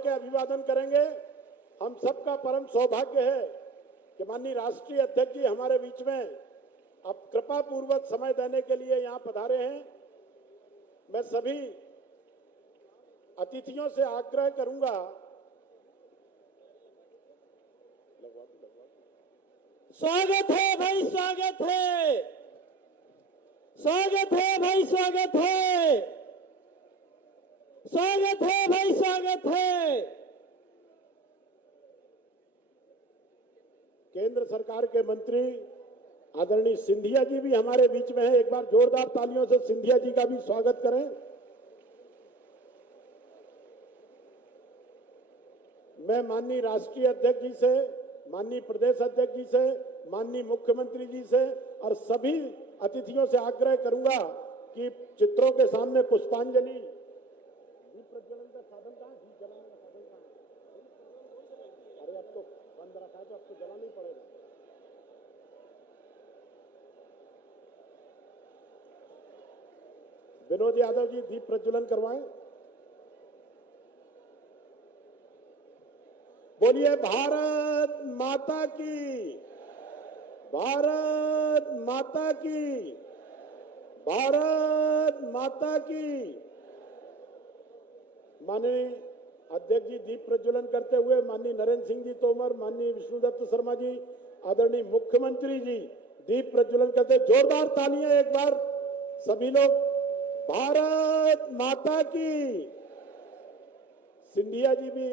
होकर अभिवादन करेंगे। हम सबका परम सौभाग्य है कि माननीय राष्ट्रीय अध्यक्ष जी हमारे बीच में अब कृपा पूर्वक समय देने के लिए यहाँ पधारे हैं। मैं सभी अतिथियों से आग्रह करूंगा, स्वागत है भाई, स्वागत है, स्वागत है भाई, स्वागत है, स्वागत है भाई, स्वागत है। केंद्र सरकार के मंत्री आदरणीय सिंधिया जी भी हमारे बीच में हैं। एक बार जोरदार तालियों से सिंधिया जी का भी स्वागत करें। मैं माननीय राष्ट्रीय अध्यक्ष जी से, माननीय प्रदेश अध्यक्ष जी से, माननीय मुख्यमंत्री जी से और सभी अतिथियों से आग्रह करूंगा कि चित्रों के सामने पुष्पांजलि, दीप प्रज्वलन का साधन कहां, दीप जलाने का साधन कहां है? अरे अब तो बंद रखा है तो अब तो जलाना ही पड़ेगा। विनोद यादव जी दीप प्रज्वलन करवाएं। बोलिए भारत माता की, भारत माता की, भारत माता की। माननीय अध्यक्ष जी दीप प्रज्वलन करते हुए माननीय नरेंद्र सिंह जी तोमर, माननीय विष्णुदत्त शर्मा जी, आदरणीय मुख्यमंत्री जी दीप प्रज्वलन करते। जोरदार तालियां एक बार सभी लोग। भारत माता की। सिंधिया जी भी,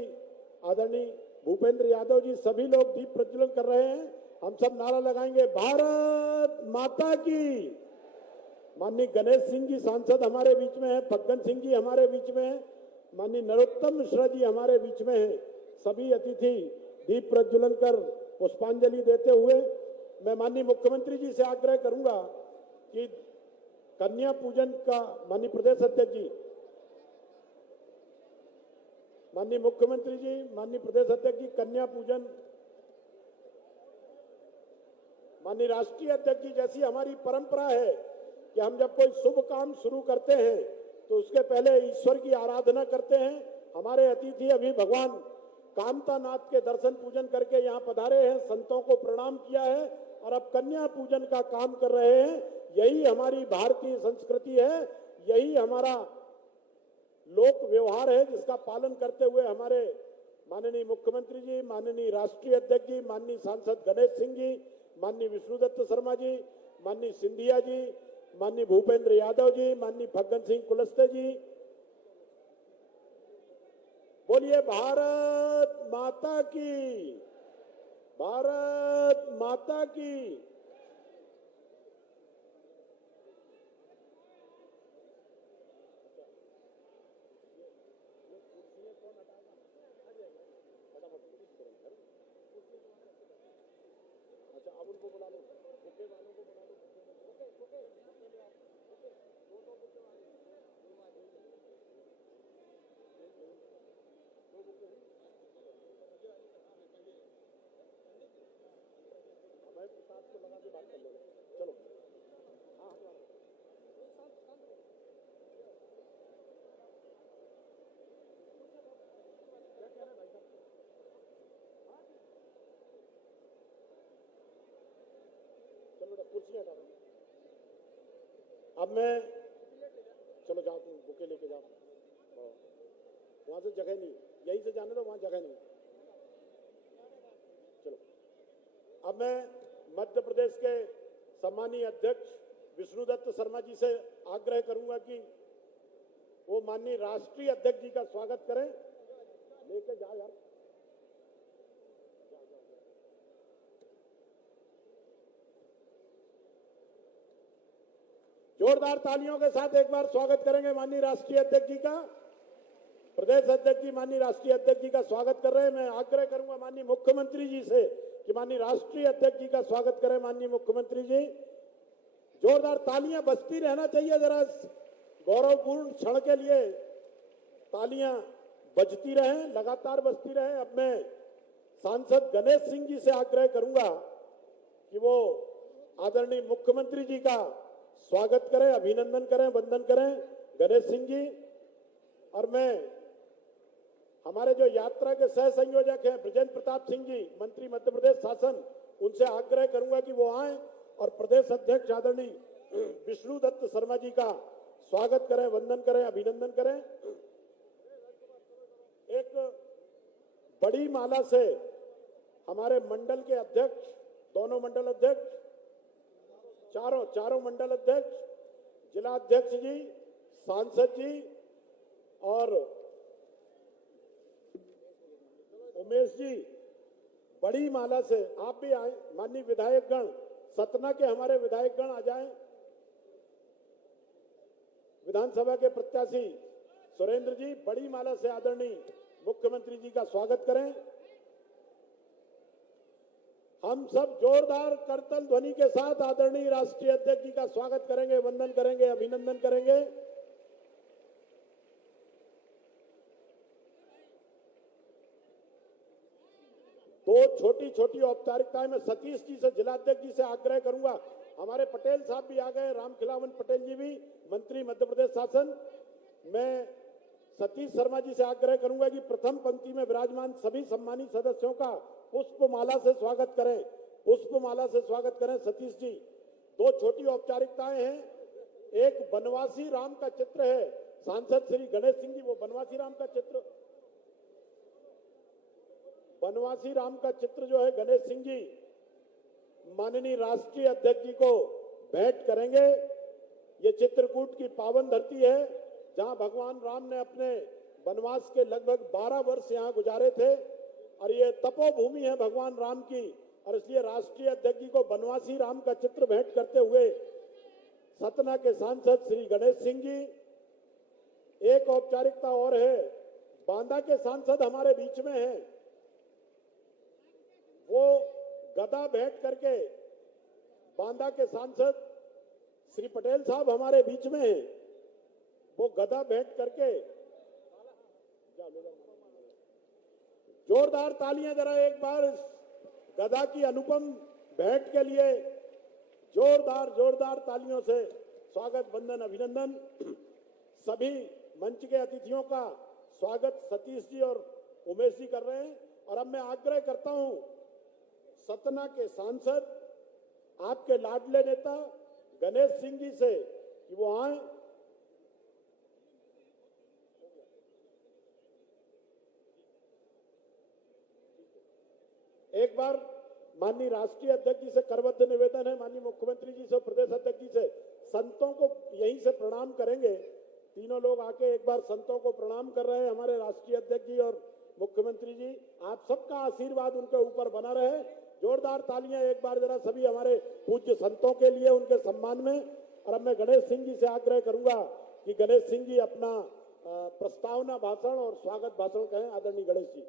आदरणीय भूपेंद्र यादव जी, सभी लोग दीप प्रज्वलन कर रहे हैं। हम सब नारा लगाएंगे, भारत माता की। माननीय गणेश सिंह जी सांसद हमारे बीच में हैं, फग्गन सिंह जी हमारे बीच में हैं, माननीय नरोत्तम मिश्रा जी हमारे बीच में हैं। सभी अतिथि दीप प्रज्वलन कर पुष्पांजलि देते हुए मैं माननीय मुख्यमंत्री जी से आग्रह करूंगा कि कन्या पूजन का, माननीय प्रदेश अध्यक्ष जी, माननीय मुख्यमंत्री जी, माननीय प्रदेश अध्यक्ष जी, कन्या पूजन, माननीय राष्ट्रीय अध्यक्ष जी, जैसी हमारी परंपरा है कि हम जब कोई शुभ काम शुरू करते हैं तो उसके पहले ईश्वर की आराधना करते हैं। हमारे अतिथि अभी भगवान कामतानाथ के दर्शन पूजन करके यहाँ पधारे हैं, संतों को प्रणाम किया है और अब कन्या पूजन का काम कर रहे हैं। यही हमारी भारतीय संस्कृति है, यही हमारा लोक व्यवहार है, जिसका पालन करते हुए हमारे माननीय मुख्यमंत्री जी, माननीय राष्ट्रीय अध्यक्ष जी, माननीय सांसद गणेश सिंह जी, माननीय विष्णुदत्त शर्मा जी, माननीय सिंधिया जी, माननीय भूपेंद्र यादव जी, माननीय फग्गन सिंह कुलस्ते जी। बोलिए भारत माता की, भारत माता की। अच्छा अब उनको बुला लो, बुके वालों को बुला लो। अभय प्रसाद को लगा के बात कर लो। चलो हाँ क्या कह रहे हैं भाई साहब? चलो बेटा कुर्सियां हटा दो। अब मैं, चलो जाओ तुम बुके लेके जाओ, वहां से जगह नहीं, यहीं से जाने दो, वहां जगह नहीं। चलो अब मैं मध्य प्रदेश के सम्मानीय अध्यक्ष विष्णुदत्त शर्मा जी से आग्रह करूंगा कि वो माननीय राष्ट्रीय अध्यक्ष जी का स्वागत करें। लेके जाओ यार। जोरदार तालियों के साथ एक बार स्वागत करेंगे माननीय राष्ट्रीय अध्यक्ष जी का। प्रदेश अध्यक्ष जी माननीय राष्ट्रीय अध्यक्ष जी का स्वागत कर रहे हैं। मैं आग्रह करूंगा माननीय मुख्यमंत्री जी से कि माननीय राष्ट्रीय अध्यक्ष जी का स्वागत करें। माननीय मुख्यमंत्री जी, जोरदार तालियां बजती रहना चाहिए, जरा गौरवपूर्ण क्षण के लिए तालियां बजती रहें, लगातार बजती रहें। अब मैं सांसद गणेश सिंह जी से आग्रह करूंगा कि वो आदरणीय मुख्यमंत्री जी का स्वागत करें, अभिनंदन करें, वंदन करें। गणेश सिंह जी, और मैं हमारे जो यात्रा के सह संयोजक हैं ब्रजेंद्र प्रताप सिंह जी, मंत्री मध्य प्रदेश शासन, उनसे आग्रह करूंगा कि वो आए और प्रदेश अध्यक्ष आदरणीय विष्णु दत्त शर्मा जी का स्वागत करें, वंदन करें, अभिनंदन करें। एक बड़ी माला से हमारे मंडल के अध्यक्ष, दोनों मंडल अध्यक्ष, चारों मंडल अध्यक्ष, जिला अध्यक्ष जी, सांसद जी और उमेश जी, बड़ी माला से आप भी आए। माननीय विधायकगण, सतना के हमारे विधायकगण आ जाएं। विधानसभा के प्रत्याशी सुरेंद्र जी, बड़ी माला से आदरणीय मुख्यमंत्री जी का स्वागत करें। हम सब जोरदार करतल ध्वनि के साथ आदरणीय राष्ट्रीय अध्यक्ष जी का स्वागत करेंगे, वंदन करेंगे, अभिनंदन करेंगे। दो छोटी छोटी औपचारिकताएं मैं सतीश जी से, जिलाध्यक्ष जी से आग्रह करूंगा। हमारे पटेल साहब भी आ गए, रामखिलावन पटेल जी भी, मंत्री मध्य प्रदेश शासन। मैं सतीश शर्मा जी से आग्रह करूंगा कि प्रथम पंक्ति में विराजमान सभी सम्मानित सदस्यों का पुष्पमाला से स्वागत करें, पुष्पमाला से स्वागत करें। सतीश जी, दो छोटी औपचारिकताएं हैं। एक बनवासी राम का चित्र है, सांसद श्री गणेश सिंह जी, वो बनवासी राम का चित्र, बनवासी राम का चित्र जो है गणेश सिंह जी माननीय राष्ट्रीय अध्यक्ष जी को भेंट करेंगे। ये चित्रकूट की पावन धरती है जहां भगवान राम ने अपने वनवास के लगभग 12 वर्ष यहां गुजारे थे और ये तपोभूमि है भगवान राम की, और इसलिए राष्ट्रीय अध्यक्ष जी को बनवासी राम का चित्र भेंट करते हुए सतना के सांसद श्री गणेश सिंह जी। एक औपचारिकता और है, बांदा के सांसद हमारे बीच में हैं, वो गदा भेंट करके, बांदा के सांसद श्री पटेल साहब हमारे बीच में हैं, वो गदा भेंट करके, जोरदार तालियां जरा एक बार इस गदा की अनुपम भेंट के लिए, जोरदार तालियों से स्वागत, वंदन, अभिनंदन। सभी मंच के अतिथियों का स्वागत सतीश जी और उमेश जी कर रहे हैं। और अब मैं आग्रह करता हूं सतना के सांसद, आपके लाडले नेता गणेश सिंह जी से कि वो आए। एक बार माननीय राष्ट्रीय अध्यक्ष जी से करबद्ध निवेदन है, माननीय मुख्यमंत्री जी से, प्रदेश अध्यक्ष जी से, संतों को यहीं से प्रणाम करेंगे। तीनों लोग आके एक बार संतों को प्रणाम कर रहे हैं, हमारे राष्ट्रीय अध्यक्ष जी और मुख्यमंत्री जी। आप सबका आशीर्वाद उनके ऊपर बना रहे। जोरदार तालियां एक बार जरा सभी हमारे पूज्य संतों के लिए, उनके सम्मान में। और अब मैं गणेश सिंह जी से आग्रह करूंगा कि गणेश सिंह जी अपना प्रस्तावना भाषण और स्वागत भाषण कहें। आदरणीय गणेश जी।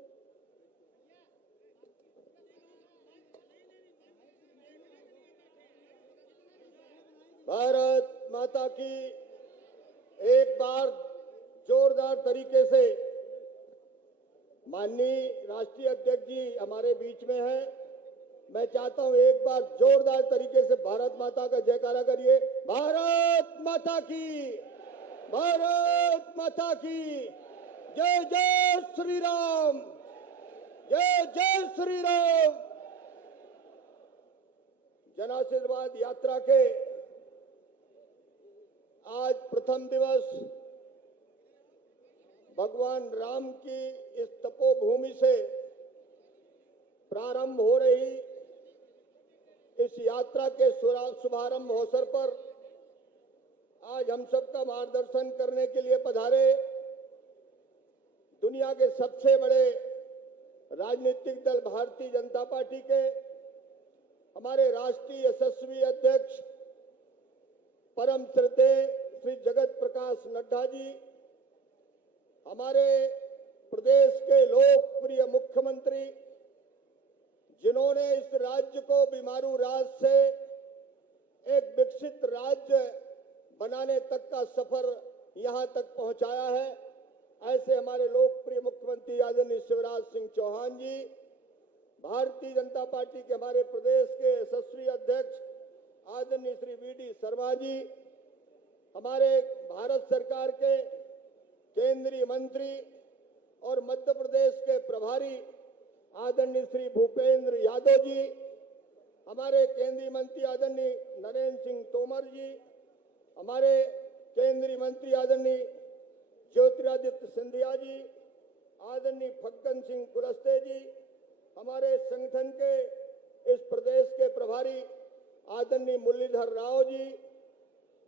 भारत माता की एक बार जोरदार तरीके से, माननीय राष्ट्रीय अध्यक्ष जी हमारे बीच में हैं। मैं चाहता हूं एक बार जोरदार तरीके से भारत माता का जयकारा करिए। भारत माता की, भारत माता की जय, जय श्री राम, जय जय श्री राम। जनाशीर्वाद यात्रा के आज प्रथम दिवस भगवान राम की इस तपोभूमि से प्रारंभ हो रही इस यात्रा के शुभारंभ अवसर पर आज हम सबका मार्गदर्शन करने के लिए पधारे दुनिया के सबसे बड़े राजनीतिक दल भारतीय जनता पार्टी के हमारे राष्ट्रीय यशस्वी अध्यक्ष परम श्रद्धेय श्री जगत प्रकाश नड्डा जी, हमारे प्रदेश के लोकप्रिय मुख्यमंत्री, जिन्होंने इस राज्य को बीमारू राज्य से एक विकसित राज्य बनाने तक का सफर यहां तक पहुंचाया है, ऐसे हमारे लोकप्रिय मुख्यमंत्री आदरणीय शिवराज सिंह चौहान जी, भारतीय जनता पार्टी के हमारे प्रदेश के यशस्वी अध्यक्ष आदरणीय श्री वी.डी. शर्मा जी, हमारे भारत सरकार के केंद्रीय मंत्री और मध्य प्रदेश के प्रभारी आदरणीय श्री भूपेंद्र यादव जी, हमारे केंद्रीय मंत्री आदरणीय नरेंद्र सिंह तोमर जी, हमारे केंद्रीय मंत्री आदरणीय ज्योतिरादित्य सिंधिया जी, आदरणीय फग्गन सिंह कुलस्ते जी, हमारे संगठन के इस प्रदेश के प्रभारी आदरणीय मुरलीधर राव जी,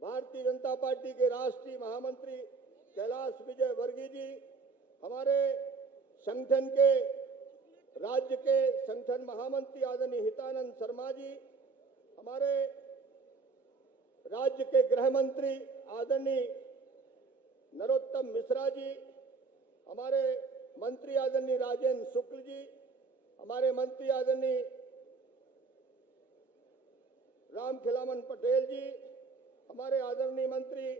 भारतीय जनता पार्टी के राष्ट्रीय महामंत्री कैलाश विजय वर्गीय जी, हमारे संगठन के राज्य के संगठन महामंत्री आदरणीय हितानंद शर्मा जी, हमारे राज्य के गृह मंत्री आदरणीय नरोत्तम मिश्रा जी, हमारे मंत्री आदरणीय राजेंद्र शुक्ल जी, हमारे मंत्री आदरणीय राम खिलावन पटेल जी, हमारे आदरणीय मंत्री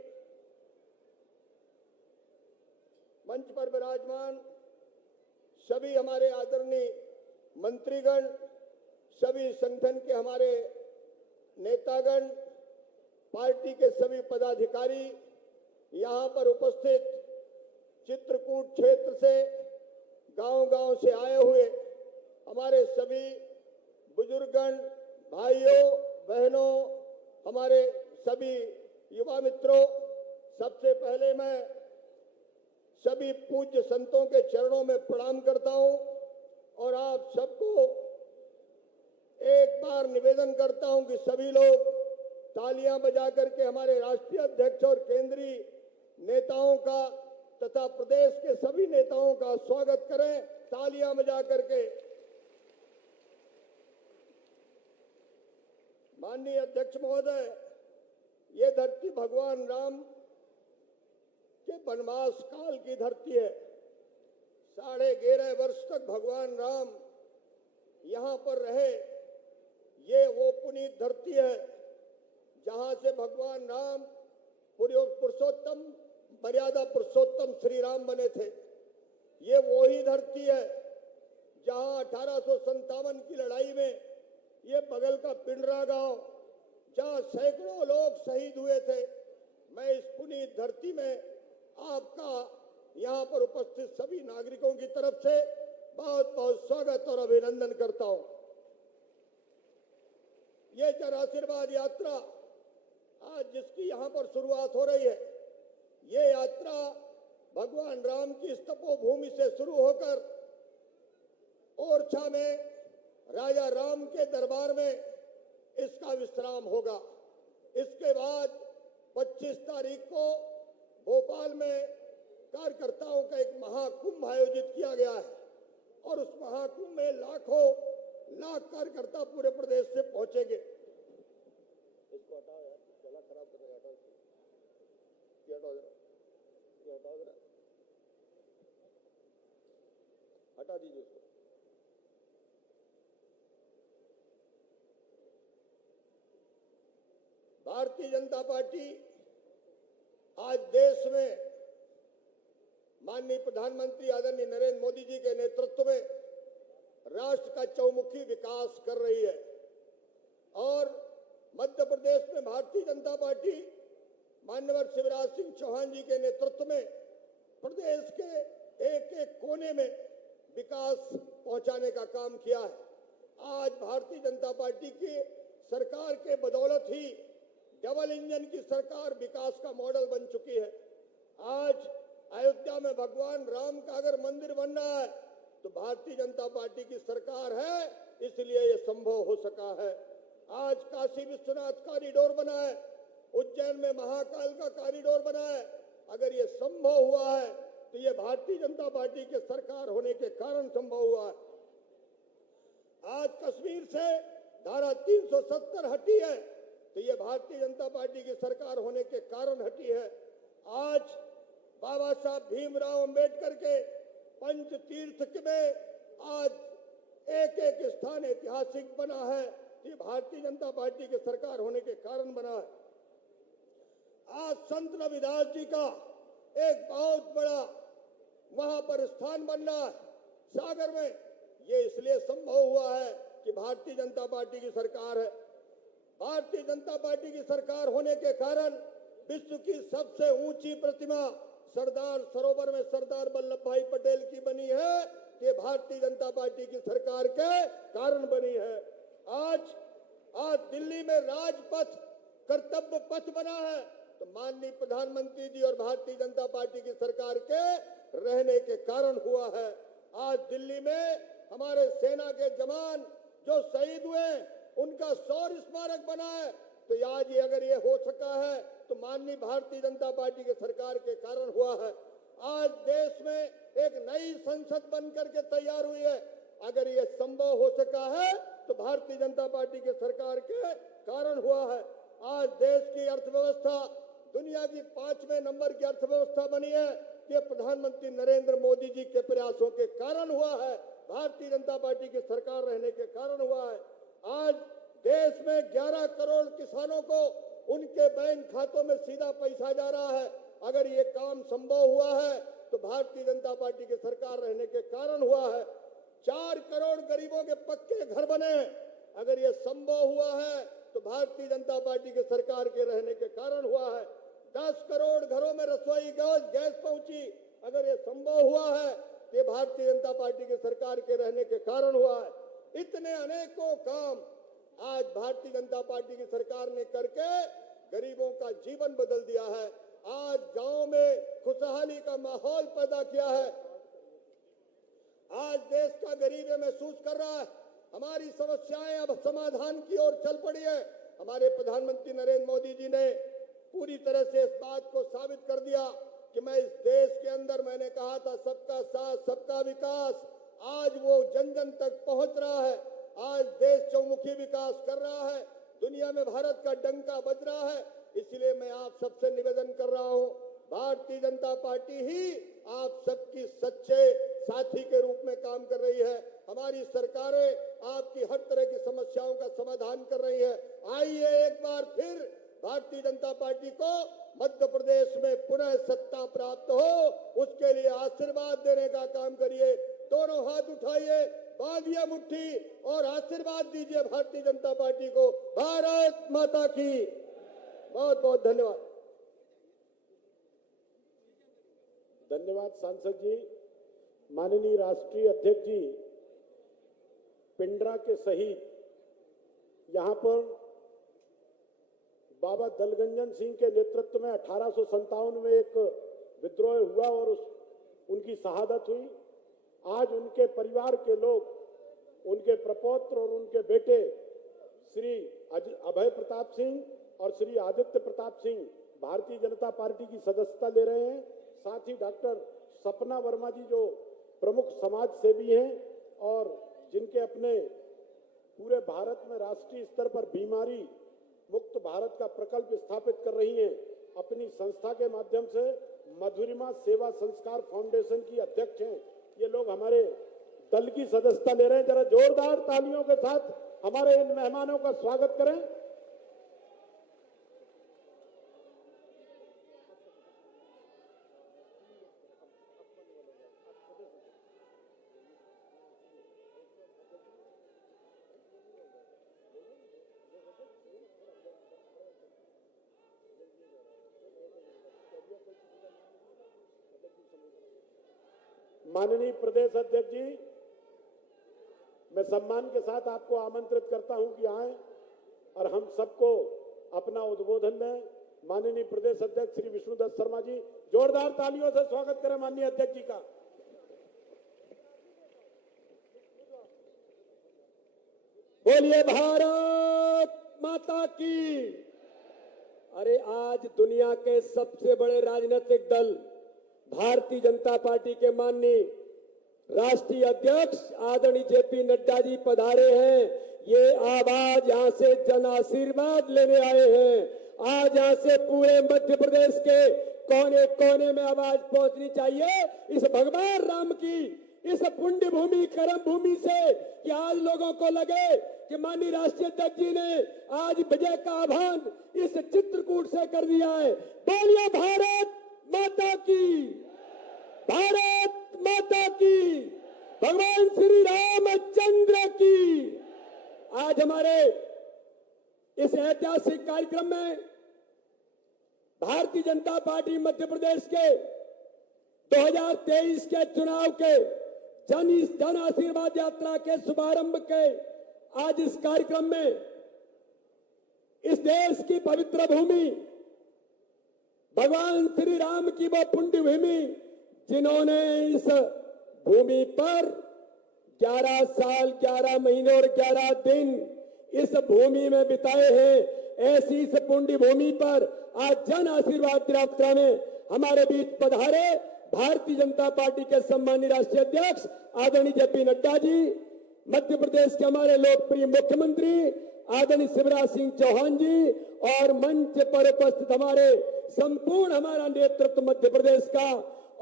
मंच पर विराजमान सभी हमारे आदरणीय मंत्रीगण, सभी संगठन के हमारे नेतागण, पार्टी के सभी पदाधिकारी, यहाँ पर उपस्थित चित्रकूट क्षेत्र से गांव-गांव से आए हुए हमारे सभी बुजुर्गगण, भाइयों बहनों, हमारे सभी युवा मित्रों, सबसे पहले मैं सभी पूज्य संतों के चरणों में प्रणाम करता हूं और आप सबको एक बार निवेदन करता हूं कि सभी लोग तालियां बजा करके हमारे राष्ट्रीय अध्यक्ष और केंद्रीय नेताओं का तथा प्रदेश के सभी नेताओं का स्वागत करें, तालियां बजा करके। माननीय अध्यक्ष महोदय, ये धरती भगवान राम के वनवास काल की धरती है। 11.5 वर्ष तक भगवान राम यहाँ पर रहे। ये वो पुनीत धरती है जहां से भगवान राम पुरुषोत्तम, मर्यादा पुरुषोत्तम श्री राम बने थे। ये वो ही धरती है जहां 1857 की लड़ाई में ये बगल का पिंडरा गांव, जहां सैकड़ों लोग शहीद हुए थे। मैं इस पुनीत धरती में आपका यहाँ पर उपस्थित सभी नागरिकों की तरफ से बहुत बहुत स्वागत और अभिनंदन करता हूं। ये जन आशीर्वाद यात्रा आज जिसकी यहाँ पर शुरुआत हो रही है, ये यात्रा भगवान राम की इस तपोभूमि से शुरू होकर ओरछा में राजा राम के दरबार में इसका विश्राम होगा। इसके बाद 25 तारीख को भोपाल में कार्यकर्ताओं का एक महाकुंभ आयोजित किया गया है और उस महाकुंभ में लाखों लाख कार्यकर्ता पूरे प्रदेश से पहुंचेंगे। इसको हटाओ यार, गला खराब कर रहा है, हटाओ जरा, हटा दीजिए इसको। भारतीय जनता पार्टी आज देश में माननीय प्रधानमंत्री आदरणीय नरेंद्र मोदी जी के नेतृत्व में राष्ट्र का चौमुखी विकास कर रही है और मध्य प्रदेश में भारतीय जनता पार्टी माननीय शिवराज सिंह चौहान जी के नेतृत्व में प्रदेश के एक एक कोने में विकास पहुंचाने का काम किया है। आज भारतीय जनता पार्टी की सरकार के बदौलत ही डबल इंजन की सरकार विकास का मॉडल बन चुकी है। आज अयोध्या में भगवान राम का अगर मंदिर बन रहा है तो भारतीय जनता पार्टी की सरकार है, इसलिए यह संभव हो सका है। आज काशी विश्वनाथ कॉरिडोर बना है, उज्जैन में महाकाल का कॉरिडोर बना है। अगर ये संभव हुआ है तो ये भारतीय जनता पार्टी के सरकार होने के कारण संभव हुआ है। आज कश्मीर से धारा 370 हटी है तो ये भारतीय जनता पार्टी की सरकार होने के कारण हटी है। आज बाबा साहब भीमराव अंबेडकर के पंच तीर्थ में आज एक एक स्थान ऐतिहासिक बना है, ये भारतीय जनता पार्टी की सरकार होने के कारण बना है। आज संत रविदास जी का एक बहुत बड़ा वहां पर स्थान बन रहा है सागर में, ये इसलिए संभव हुआ है कि भारतीय जनता पार्टी की सरकार है। भारतीय जनता पार्टी की सरकार होने के कारण विश्व की सबसे ऊंची प्रतिमा सरदार सरोवर में सरदार वल्लभ भाई पटेल की बनी है, ये भारतीय जनता पार्टी की सरकार के कारण बनी है। आज दिल्ली में राजपथ कर्तव्य पथ बना है तो माननीय प्रधानमंत्री जी और भारतीय जनता पार्टी की सरकार के रहने के कारण हुआ है। आज दिल्ली में हमारे सेना के जवान जो शहीद हुए उनका शौर्य स्मारक बना है, तो आज अगर ये हो सका है तो माननीय भारतीय जनता पार्टी की सरकार के कारण हुआ है। आज देश में एक नई संसद बनकर के तैयार हुई है, अगर ये संभव हो सका है तो भारतीय जनता पार्टी की सरकार के कारण हुआ है। आज देश की अर्थव्यवस्था दुनिया की 5वें नंबर की अर्थव्यवस्था बनी है, ये प्रधानमंत्री नरेंद्र मोदी जी के प्रयासों के कारण हुआ है, भारतीय जनता पार्टी की सरकार रहने के कारण हुआ है। आज देश में 11 करोड़ किसानों को उनके बैंक खातों में सीधा पैसा जा रहा है, अगर ये काम संभव हुआ है तो भारतीय जनता पार्टी की सरकार रहने के कारण हुआ है। 4 करोड़ गरीबों के पक्के घर बने, अगर ये संभव हुआ है तो भारतीय जनता पार्टी की सरकार के रहने के कारण हुआ है। 10 करोड़ घरों में रसोई गैस पहुंची, अगर ये संभव हुआ है तो ये भारतीय जनता पार्टी की सरकार के रहने के कारण हुआ है। इतने अनेकों काम आज भारतीय जनता पार्टी की सरकार ने करके गरीबों का जीवन बदल दिया है। आज गांव में खुशहाली का माहौल पैदा किया है। आज देश का गरीब ये महसूस कर रहा है हमारी समस्याएं अब समाधान की ओर चल पड़ी है। हमारे प्रधानमंत्री नरेंद्र मोदी जी ने पूरी तरह से इस बात को साबित कर दिया कि मैं इस देश के अंदर, मैंने कहा था सबका साथ सबका विकास, आज वो जन जन तक पहुंच रहा है। आज देश चौमुखी विकास कर रहा है, दुनिया में भारत का डंका बज रहा है। इसलिए मैं आप सबसे निवेदन कर रहा हूं, भारतीय जनता पार्टी ही आप सबकी सच्चे साथी के रूप में काम कर रही है। हमारी सरकारें आपकी हर तरह की समस्याओं का समाधान कर रही है। आइए एक बार फिर भारतीय जनता पार्टी को मध्य प्रदेश में पुनः सत्ता प्राप्त हो, उसके लिए आशीर्वाद देने का काम करिए। दोनों हाथ उठाइए, बांधिए मुट्ठी और आशीर्वाद दीजिए भारतीय जनता पार्टी को। भारत माता की। बहुत बहुत धन्यवाद। धन्यवाद सांसद जी। माननीय राष्ट्रीय अध्यक्ष जी, पिंडरा के शहीद यहां पर बाबा दलगंजन सिंह के नेतृत्व में 1857 में एक विद्रोह हुआ और उनकी शहादत हुई। आज उनके परिवार के लोग, उनके प्रपौत्र और उनके बेटे श्री अभय प्रताप सिंह और श्री आदित्य प्रताप सिंह भारतीय जनता पार्टी की सदस्यता ले रहे हैं। साथ ही डॉक्टर सपना वर्मा जी जो प्रमुख समाज सेवी हैं और जिनके अपने पूरे भारत में राष्ट्रीय स्तर पर बीमारी मुक्त भारत का प्रकल्प स्थापित कर रही हैं, अपनी संस्था के माध्यम से मधुरिमा सेवा संस्कार फाउंडेशन की अध्यक्ष हैं। ये लोग हमारे दल की सदस्यता ले रहे हैं। जरा जोरदार तालियों के साथ हमारे इन मेहमानों का स्वागत करें। माननीय प्रदेश अध्यक्ष जी, मैं सम्मान के साथ आपको आमंत्रित करता हूं कि आएं और हम सबको अपना उद्बोधन दें। माननीय प्रदेश अध्यक्ष श्री विष्णुदत्त शर्मा जी, जोरदार तालियों से स्वागत करें माननीय अध्यक्ष जी का। बोलिए भारत माता की। अरे आज दुनिया के सबसे बड़े राजनीतिक दल भारतीय जनता पार्टी के माननीय राष्ट्रीय अध्यक्ष आदरणीय जेपी नड्डा जी पधारे हैं। ये आवाज यहां से जन आशीर्वाद लेने आए हैं। आज यहां से पूरे मध्य प्रदेश के कोने कोने में आवाज पहुंचनी चाहिए इस भगवान राम की, इस पुण्य भूमि कर्म भूमि से, कि आज लोगों को लगे कि माननीय राष्ट्रीय अध्यक्ष जी ने आज विजय का आह्वान इस चित्रकूट से कर दिया है। बोलिए भारत माता की, भारत माता की, भगवान श्री रामचंद्र की। आज हमारे इस ऐतिहासिक कार्यक्रम में भारतीय जनता पार्टी मध्य प्रदेश के 2023 के चुनाव के जन आशीर्वाद यात्रा के शुभारंभ के आज इस कार्यक्रम में इस देश की पवित्र भूमि भगवान श्री राम की वो पुण्य भूमि जिन्होंने इस भूमि पर 11 साल 11 महीने और 11 दिन इस भूमि में बिताए हैं, ऐसी इस पुण्य भूमि पर आज जन आशीर्वाद यात्रा में हमारे बीच पधारे भारतीय जनता पार्टी के सम्मानीय राष्ट्रीय अध्यक्ष आदरणीय जेपी नड्डा जी, मध्य प्रदेश के हमारे लोकप्रिय मुख्यमंत्री आदरणीय शिवराज सिंह चौहान जी और मंच पर उपस्थित हमारे संपूर्ण हमारा नेतृत्व मध्य प्रदेश का,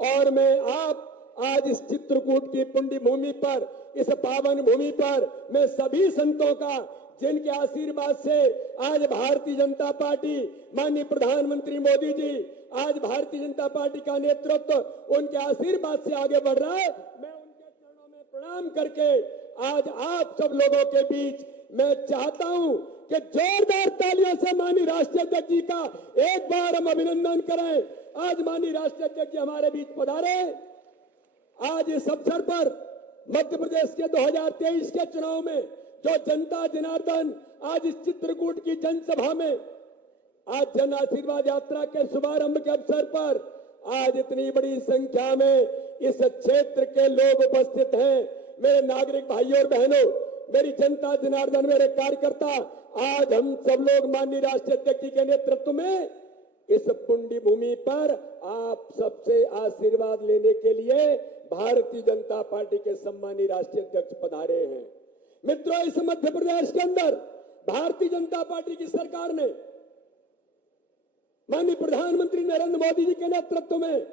और मैं आप आज इस चित्रकूट की पुण्य भूमि पर, इस पावन भूमि पर मैं सभी संतों का जिनके आशीर्वाद से आज भारतीय जनता पार्टी, माननीय प्रधानमंत्री मोदी जी, आज भारतीय जनता पार्टी का नेतृत्व उनके आशीर्वाद से आगे बढ़ रहा है, मैं उनके चरणों में प्रणाम करके आज आप सब लोगों के बीच मैं चाहता हूं कि जोरदार तालियों से माननीय राष्ट्रीय अध्यक्ष जी का एक बार हम अभिनंदन करें। आज माननीय राष्ट्रीय अध्यक्ष जी हमारे बीच पधारे। आज इस अवसर पर मध्य प्रदेश के 2023 के चुनाव में जो जनता जनार्दन आज इस चित्रकूट की जनसभा में आज जन आशीर्वाद यात्रा के शुभारंभ के अवसर पर आज इतनी बड़ी संख्या में इस क्षेत्र के लोग उपस्थित हैं। मेरे नागरिक भाइयों और बहनों, मेरी जनता जनार्दन, मेरे कार्यकर्ता, आज हम सब लोग माननीय राष्ट्रीय अध्यक्ष जी के नेतृत्व में इस पुण्य भूमि पर आप सबसे आशीर्वाद लेने के लिए भारतीय जनता पार्टी के सम्मानीय राष्ट्रीय अध्यक्ष पधारे हैं। मित्रों, इस मध्य प्रदेश के अंदर भारतीय जनता पार्टी की सरकार ने माननीय प्रधानमंत्री नरेंद्र मोदी जी के नेतृत्व में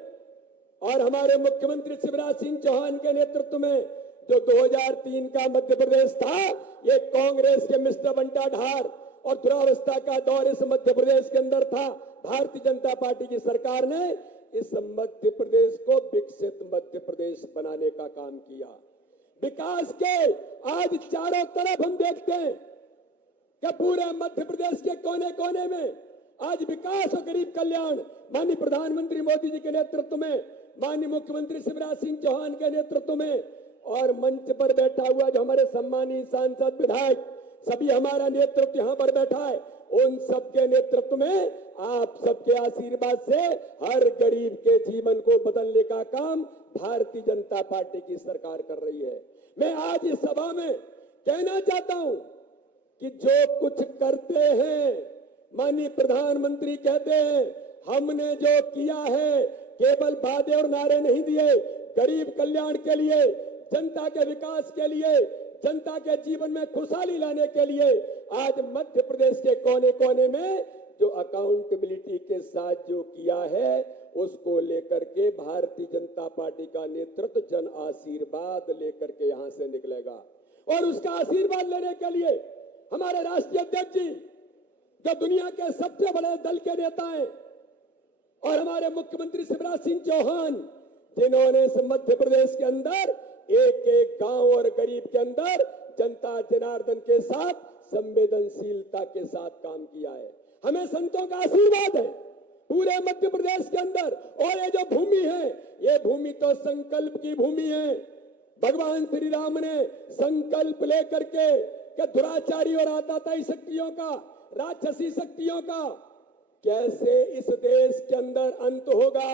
और हमारे मुख्यमंत्री शिवराज सिंह चौहान के नेतृत्व में जो 2003 का मध्य प्रदेश था, ये कांग्रेस के मिस्टर बंटा ढार और दुरावस्था का दौर इस मध्य प्रदेश के अंदर था। भारतीय जनता पार्टी की सरकार ने इस मध्य प्रदेश को विकसित मध्य प्रदेश बनाने का काम किया। विकास के आज चारों तरफ हम देखते हैं कि पूरे मध्य प्रदेश के कोने कोने में आज विकास और गरीब कल्याण माननीय प्रधानमंत्री मोदी जी के नेतृत्व में, माननीय मुख्यमंत्री शिवराज सिंह चौहान के नेतृत्व में और मंच पर बैठा हुआ जो हमारे सम्मानीय सांसद विधायक सभी हमारा नेतृत्व यहां पर बैठा है, उन सबके नेतृत्व में आप सबके आशीर्वाद से हर गरीब के जीवन को बदलने का काम भारतीय जनता पार्टी की सरकार कर रही है। मैं आज इस सभा में कहना चाहता हूं कि जो कुछ करते हैं, माननीय प्रधानमंत्री कहते हैं हमने जो किया है केवल वादे और नारे नहीं दिए, गरीब कल्याण के लिए, जनता के विकास के लिए, जनता के जीवन में खुशहाली लाने के लिए आज मध्य प्रदेश के कोने कोने में जो अकाउंटेबिलिटी के साथ जो किया है उसको लेकर के भारतीय जनता पार्टी का नेतृत्व जन आशीर्वाद लेकर के यहां से निकलेगा। और उसका आशीर्वाद लेने के लिए हमारे राष्ट्रीय अध्यक्ष जी जो दुनिया के सबसे बड़े दल के नेता हैं और हमारे मुख्यमंत्री शिवराज सिंह चौहान जिन्होंने इस मध्य प्रदेश के अंदर एक एक गांव और गरीब के अंदर जनता जनार्दन के साथ संवेदनशीलता के साथ काम किया है। हमें संतों का आशीर्वाद है पूरे मध्य प्रदेश के अंदर। और ये जो भूमि है, ये भूमि तो संकल्प की भूमि है। भगवान श्री राम ने संकल्प लेकर के कि दुराचारी और आताताई शक्तियों का, राक्षसी शक्तियों का कैसे इस देश के अंदर अंत होगा,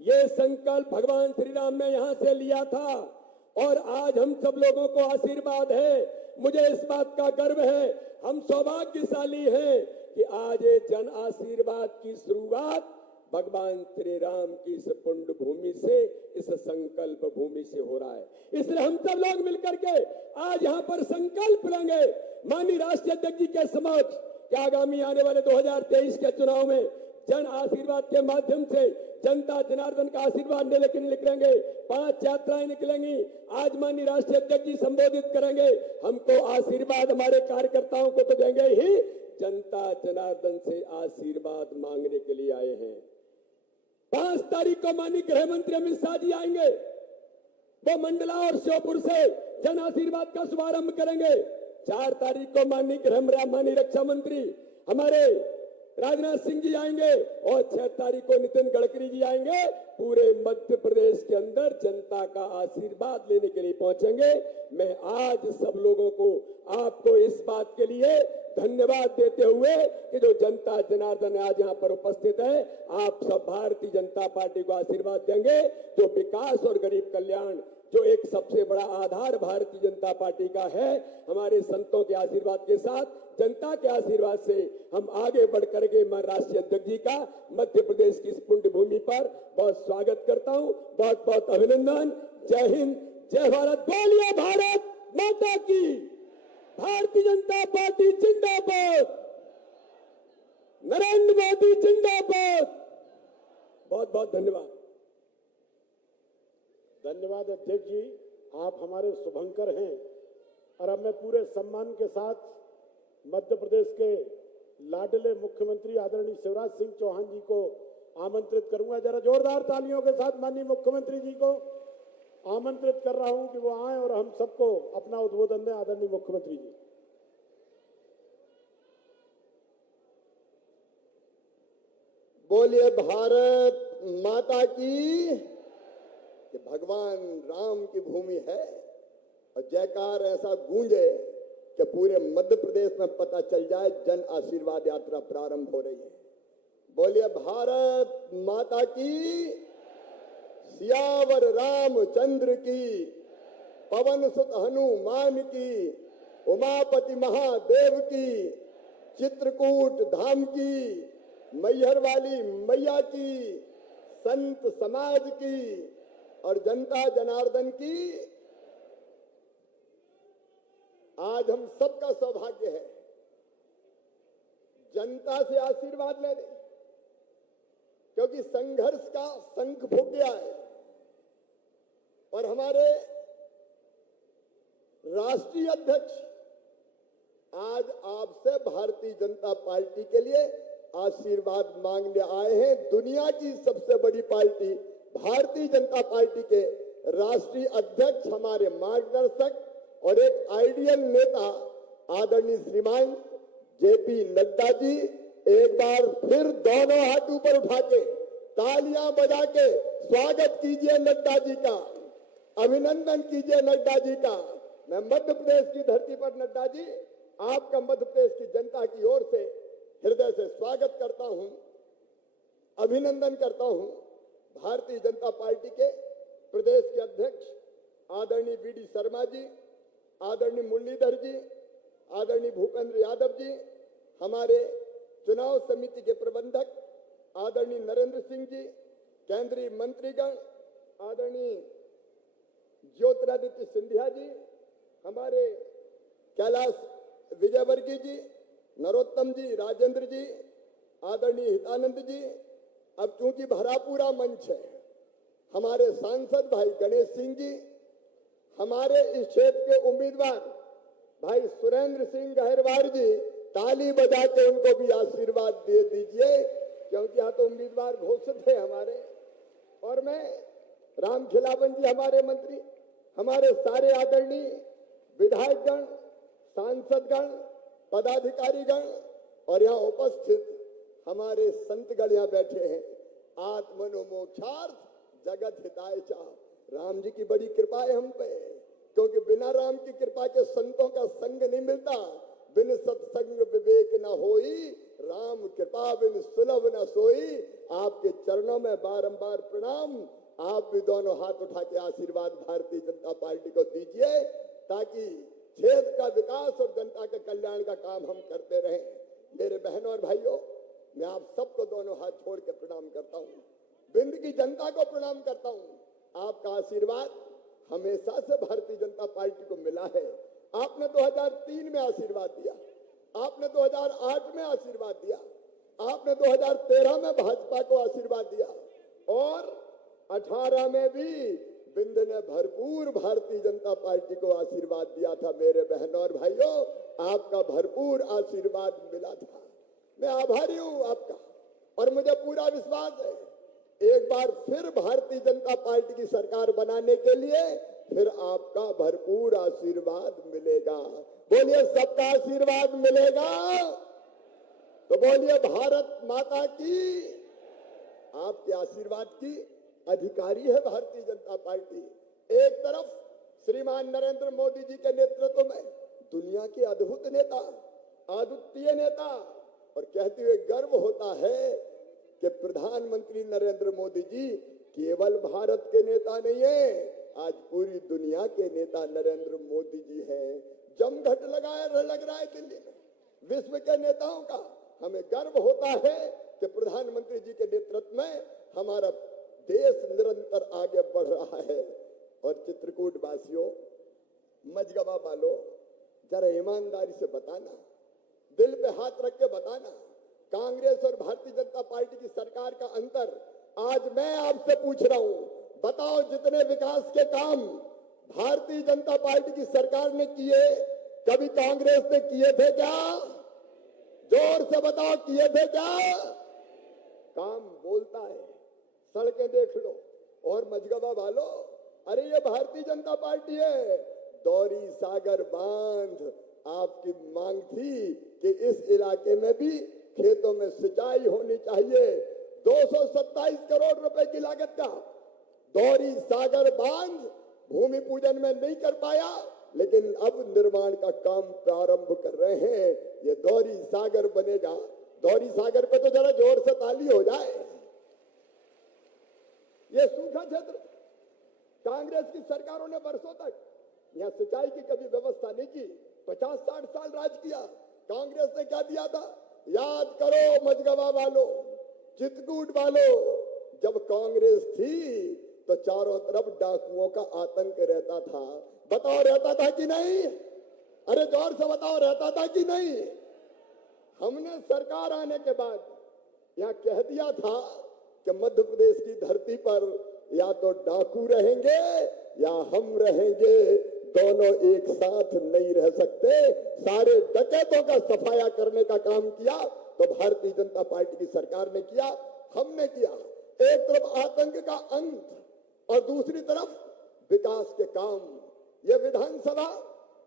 ये संकल्प भगवान श्री राम ने यहां से लिया था। और आज हम सब लोगों को आशीर्वाद है। मुझे इस बात का गर्व है, हम सौभाग्यशाली हैं कि आज ये जन आशीर्वाद की शुरुआत भगवान श्री राम की इस पुण्य भूमि से, इस संकल्प भूमि से हो रहा है। इसलिए हम सब लोग मिलकर के आज यहाँ पर संकल्प लेंगे माननीय राष्ट्रीय अध्यक्ष जी के समक्ष कि आगामी आने वाले 2023 के चुनाव में जन आशीर्वाद के माध्यम से जनता जनार्दन का आशीर्वाद लेकर निकलेंगे। 5 यात्राएं निकलेंगी। आज माननीय राष्ट्रीय अध्यक्ष जी संबोधित करेंगे। हमको आशीर्वाद हमारे कार्यकर्ताओं को तो देंगे ही, जनता जनार्दन से आशीर्वाद मांगने के लिए आए हैं। 5 तारीख को माननीय गृह मंत्री अमित शाह जी आएंगे। वो मंडला और श्योपुर से जन आशीर्वाद का शुभारंभ करेंगे। 4 तारीख को माननीय रक्षा मंत्री हमारे राजनाथ सिंह जी आएंगे और 6 तारीख को नितिन गडकरी जी आएंगे। पूरे मध्य प्रदेश के अंदर जनता का आशीर्वाद लेने के लिए पहुंचेंगे। मैं आज सब लोगों को, आपको इस बात के लिए धन्यवाद देते हुए कि जो जनता जनार्दन आज यहाँ पर उपस्थित है, आप सब भारतीय जनता पार्टी को आशीर्वाद देंगे। जो विकास और गरीब कल्याण, जो एक सबसे बड़ा आधार भारतीय जनता पार्टी का है, हमारे संतों के आशीर्वाद के साथ, जनता के आशीर्वाद से हम आगे बढ़ करके मैं राष्ट्रीय अध्यक्ष जी का मध्य प्रदेश की इस पुण्य भूमि पर बहुत स्वागत करता हूं। बहुत बहुत अभिनंदन। जय हिंद, जय भारत। बोलिए भारत माता की। भारतीय जनता पार्टी जिंदाबाद। नरेंद्र मोदी जिंदाबाद। बहुत बहुत धन्यवाद। धन्यवाद अध्यक्ष जी, आप हमारे शुभंकर हैं। और अब मैं पूरे सम्मान के साथ मध्य प्रदेश के लाडले मुख्यमंत्री आदरणीय शिवराज सिंह चौहान जी को आमंत्रित करूंगा। जरा जोरदार तालियों के साथ माननीय मुख्यमंत्री जी को आमंत्रित कर रहा हूं कि वो आए और हम सबको अपना उद्बोधन दें। आदरणीय मुख्यमंत्री जी। बोलिए भारत माता की। कि भगवान राम की भूमि है और जयकार ऐसा गूंजे कि पूरे मध्य प्रदेश में पता चल जाए जन आशीर्वाद यात्रा प्रारंभ हो रही है। बोलिए भारत माता की। सियावर रामचंद्र की, पवन सुत हनुमान की, उमापति महादेव की, चित्रकूट धाम की, मैहर वाली मैया की, संत समाज की और जनता जनार्दन की। आज हम सबका सौभाग्य है जनता से आशीर्वाद लेने, क्योंकि संघर्ष का शंख फूंक गया है और हमारे राष्ट्रीय अध्यक्ष आज आपसे भारतीय जनता पार्टी के लिए आशीर्वाद मांगने आए हैं। दुनिया की सबसे बड़ी पार्टी भारतीय जनता पार्टी के राष्ट्रीय अध्यक्ष, हमारे मार्गदर्शक और एक आइडियल नेता आदरणीय श्रीमान जेपी नड्डा जी, एक बार फिर दोनों हाथ ऊपर उठा के तालियां बजा के स्वागत कीजिए नड्डा जी का, अभिनंदन कीजिए नड्डा जी का। मैं मध्य प्रदेश की धरती पर नड्डा जी आपका मध्य प्रदेश की जनता की ओर से हृदय से स्वागत करता हूं, अभिनंदन करता हूं। भारतीय जनता पार्टी के प्रदेश के अध्यक्ष आदरणीय वीडी शर्मा जी, आदरणीय मुरलीधर जी, आदरणीय भूपेंद्र यादव जी, हमारे चुनाव समिति के प्रबंधक आदरणीय नरेंद्र सिंह जी, केंद्रीय मंत्रीगण आदरणीय ज्योतिरादित्य सिंधिया जी, हमारे कैलाश विजयवर्गीय जी, नरोत्तम जी, राजेंद्र जी, आदरणीय हितानंद जी। अब चूंकि भरा पूरा मंच है, हमारे सांसद भाई गणेश सिंह जी, हमारे इस क्षेत्र के उम्मीदवार भाई सुरेंद्र सिंह गहरवार जी, ताली बजा के उनको भी आशीर्वाद दे दीजिए, क्योंकि यहाँ तो उम्मीदवार घोषित है हमारे। और मैं राम खिलावन जी हमारे मंत्री, हमारे सारे आदरणीय विधायकगण, सांसदगण, पदाधिकारीगण और यहाँ उपस्थित हमारे संतगण यहाँ बैठे हैं। आत्मनो मोक्षार्थ जगत हिताय च। राम जी की बड़ी कृपा है हम पे, क्योंकि बिना राम की कृपा के संतों का संग नहीं मिलता। बिन सत्संग विवेक न होई, राम कृपा बिन सुलभ न सोई। आपके चरणों में बारंबार प्रणाम। आप भी दोनों हाथ उठा के आशीर्वाद भारतीय जनता पार्टी को दीजिए, ताकि क्षेत्र का विकास और जनता के कल्याण का काम हम करते रहें। मेरे बहनों और भाइयों, मैं आप सबको दोनों हाथ छोड़ के प्रणाम करता हूँ, बिंद की जनता को प्रणाम करता हूँ। आपका आशीर्वाद हमेशा से भारतीय जनता पार्टी को मिला है। आपने 2003 में आशीर्वाद दिया, आपने 2008 में आशीर्वाद दिया, आपने 2013 में भाजपा को आशीर्वाद दिया और 18 में भी बिंद ने भरपूर भारतीय जनता पार्टी को आशीर्वाद दिया था। मेरे बहनों और भाइयों, आपका भरपूर आशीर्वाद मिला था। मैं आभारी हूं आपका और मुझे पूरा विश्वास है एक बार फिर भारतीय जनता पार्टी की सरकार बनाने के लिए फिर आपका भरपूर आशीर्वाद मिलेगा। बोलिए, सबका आशीर्वाद मिलेगा। तो बोलिए भारत माता की। आपके आशीर्वाद की अधिकारी है भारतीय जनता पार्टी। एक तरफ श्रीमान नरेंद्र मोदी जी के नेतृत्व में दुनिया के अद्भुत नेता, अद्वितीय नेता, और कहते हुए गर्व होता है कि प्रधानमंत्री नरेंद्र मोदी जी केवल भारत के नेता नहीं है, आज पूरी दुनिया के नेता नरेंद्र मोदी जी हैं। जमघट लग रहा है दिल्ली में विश्व के नेताओं का। हमें गर्व होता है कि प्रधानमंत्री जी के नेतृत्व में हमारा देश निरंतर आगे बढ़ रहा है। और चित्रकूट वासियों, मझगवा वालों, जरा ईमानदारी से बताना, दिल पे हाथ रख के बताना, कांग्रेस और भारतीय जनता पार्टी की सरकार का अंतर। आज मैं आपसे पूछ रहा हूं, बताओ जितने विकास के काम भारतीय जनता पार्टी की सरकार ने किए, कभी कांग्रेस ने किए थे क्या? जोर से बताओ, किए थे क्या? काम बोलता है, सड़कें देख लो। और मझगवा वालों, अरे ये भारतीय जनता पार्टी है। दौरी सागर बांध, आपकी मांग थी कि इस इलाके में भी खेतों में सिंचाई होनी चाहिए। 227 करोड़ रुपए की लागत का दौरी सागर बांध भूमि पूजन में नहीं कर पाया, लेकिन अब निर्माण का काम प्रारंभ कर रहे हैं। ये दौरी सागर बनेगा। दौरी सागर पे तो जरा जोर से ताली हो जाए। ये सूखा क्षेत्र, कांग्रेस की सरकारों ने वर्षों तक यहां सिंचाई की कभी व्यवस्था नहीं की। 50-60 साल राज किया। कांग्रेस ने क्या दिया था? याद करो मझगवा वालों, चित्रकूट वालों, जब कांग्रेस थी तो चारों तरफ डाकुओं का आतंक रहता था। बताओ रहता था कि नहीं? अरे जोर से बताओ, रहता था कि नहीं? हमने सरकार आने के बाद यहां कह दिया था कि मध्य प्रदेश की धरती पर या तो डाकू रहेंगे या हम रहेंगे, दोनों एक साथ नहीं रह सकते। सारे डकैतों का सफाया करने का काम किया तो भारतीय जनता पार्टी की सरकार ने किया, हमने किया। एक तरफ आतंक का अंत और दूसरी तरफ विकास के काम। यह विधानसभा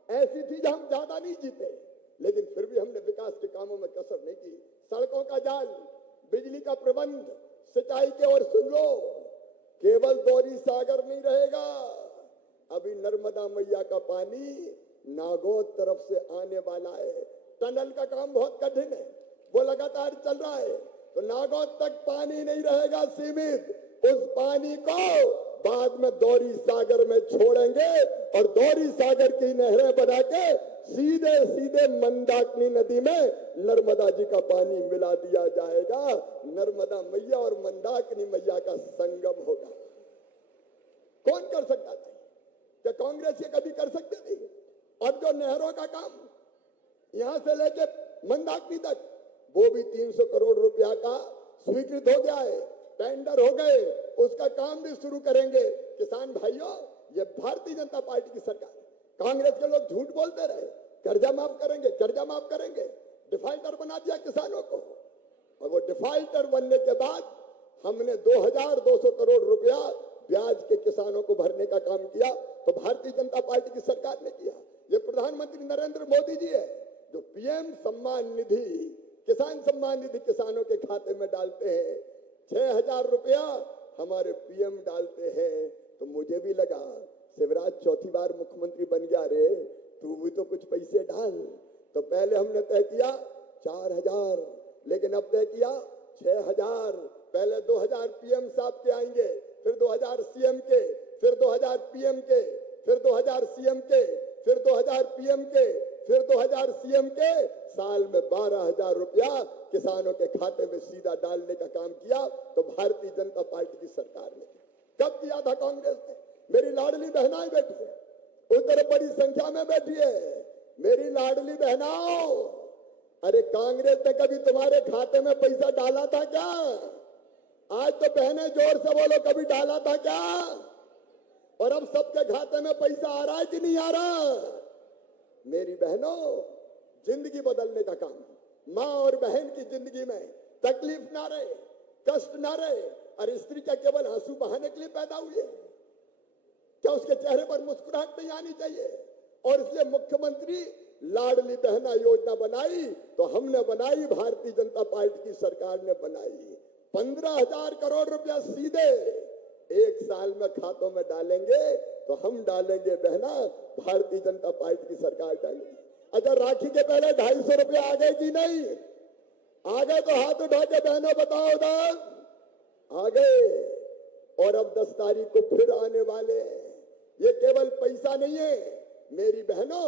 ऐसी थी जहां हम ज्यादा नहीं जीते, लेकिन फिर भी हमने विकास के कामों में कसर नहीं की। सड़कों का जाल, बिजली का प्रबंध, सिंचाई के और सुन लो, केवल दौरी सागर नहीं रहेगा। अभी नर्मदा मैया का पानी नागौद तरफ से आने वाला है। टनल का काम बहुत कठिन है, वो लगातार चल रहा है। तो नागौद तक पानी नहीं रहेगा सीमित, उस पानी को बाद में दौरी सागर में छोड़ेंगे और दौरी सागर की नहरें बना के सीधे सीधे मंदाकिनी नदी में नर्मदा जी का पानी मिला दिया जाएगा। नर्मदा मैया और मंदाकिनी मैया का संगम होगा। कौन कर सकता था? क्या कांग्रेस ये कभी कर सकते थे? और जो नहरों का काम यहां से लेके मंदाकिनी तक, वो भी 300 करोड़ रुपया का स्वीकृत हो गया है, टेंडर हो गए, उसका काम भी शुरू करेंगे। किसान भाइयों, ये भारतीय जनता पार्टी की सरकार है। कांग्रेस के लोग झूठ बोलते रहे, कर्जा माफ करेंगे, कर्जा माफ करेंगे, डिफाल्टर बना दिया किसानों को। और वो डिफाल्टर बनने के बाद हमने 2200 करोड़ रुपया ब्याज के किसानों को भरने का काम किया, तो भारतीय जनता पार्टी की सरकार ने किया। ये प्रधानमंत्री नरेंद्र मोदी जी है जो पीएम सम्मान निधि, किसान सम्मान निधि किसानों के खाते में डालते हैं। 6000 रुपया हमारे पीएम डालते हैं। तो मुझे भी लगा शिवराज चौथी बार मुख्यमंत्री बन गया, रे तू भी तो कुछ पैसे डाल। तो पहले हमने तय किया 4000, लेकिन अब तय किया 6000। पहले 2000 पीएम साहब के आएंगे, फिर 2000 सीएम के, फिर 2000 पीएम के, फिर 2000 सीएम के, फिर 2000 पीएम के, फिर 2000 सीएम के। साल में 12000 रुपया किसानों के खाते में सीधा डालने का काम किया तो भारतीय जनता पार्टी की सरकार ने। कब किया था कांग्रेस ने? मेरी लाडली बहनाएं बैठी है, उधर बड़ी संख्या में बैठी है। मेरी लाडली बहनाओं, अरे कांग्रेस ने कभी तुम्हारे खाते में पैसा डाला था क्या? आज तो बहनें जोर से बोलो, कभी डाला था क्या? और अब सबके खाते में पैसा आ रहा है कि नहीं आ रहा? मेरी बहनों, जिंदगी बदलने का काम, माँ और बहन की जिंदगी में तकलीफ ना रहे, कष्ट ना रहे। और स्त्री क्या केवल आंसू बहाने के लिए पैदा हुई है? क्या उसके चेहरे पर मुस्कुराहट नहीं आनी चाहिए? और इसलिए मुख्यमंत्री लाडली बहना योजना बनाई तो हमने बनाई, भारतीय जनता पार्टी की सरकार ने बनाई। 15,000 करोड़ रुपया सीधे एक साल में खातों में डालेंगे तो हम डालेंगे बहना, भारतीय जनता पार्टी की सरकार डालेगी। अच्छा, राखी के पहले 250 रुपया आ गए कि नहीं? आ गए तो हाथ उठा के बहनों बताओ उधर, आ गए। और अब 10 तारीख को फिर आने वाले हैं। ये केवल पैसा नहीं है मेरी बहनों,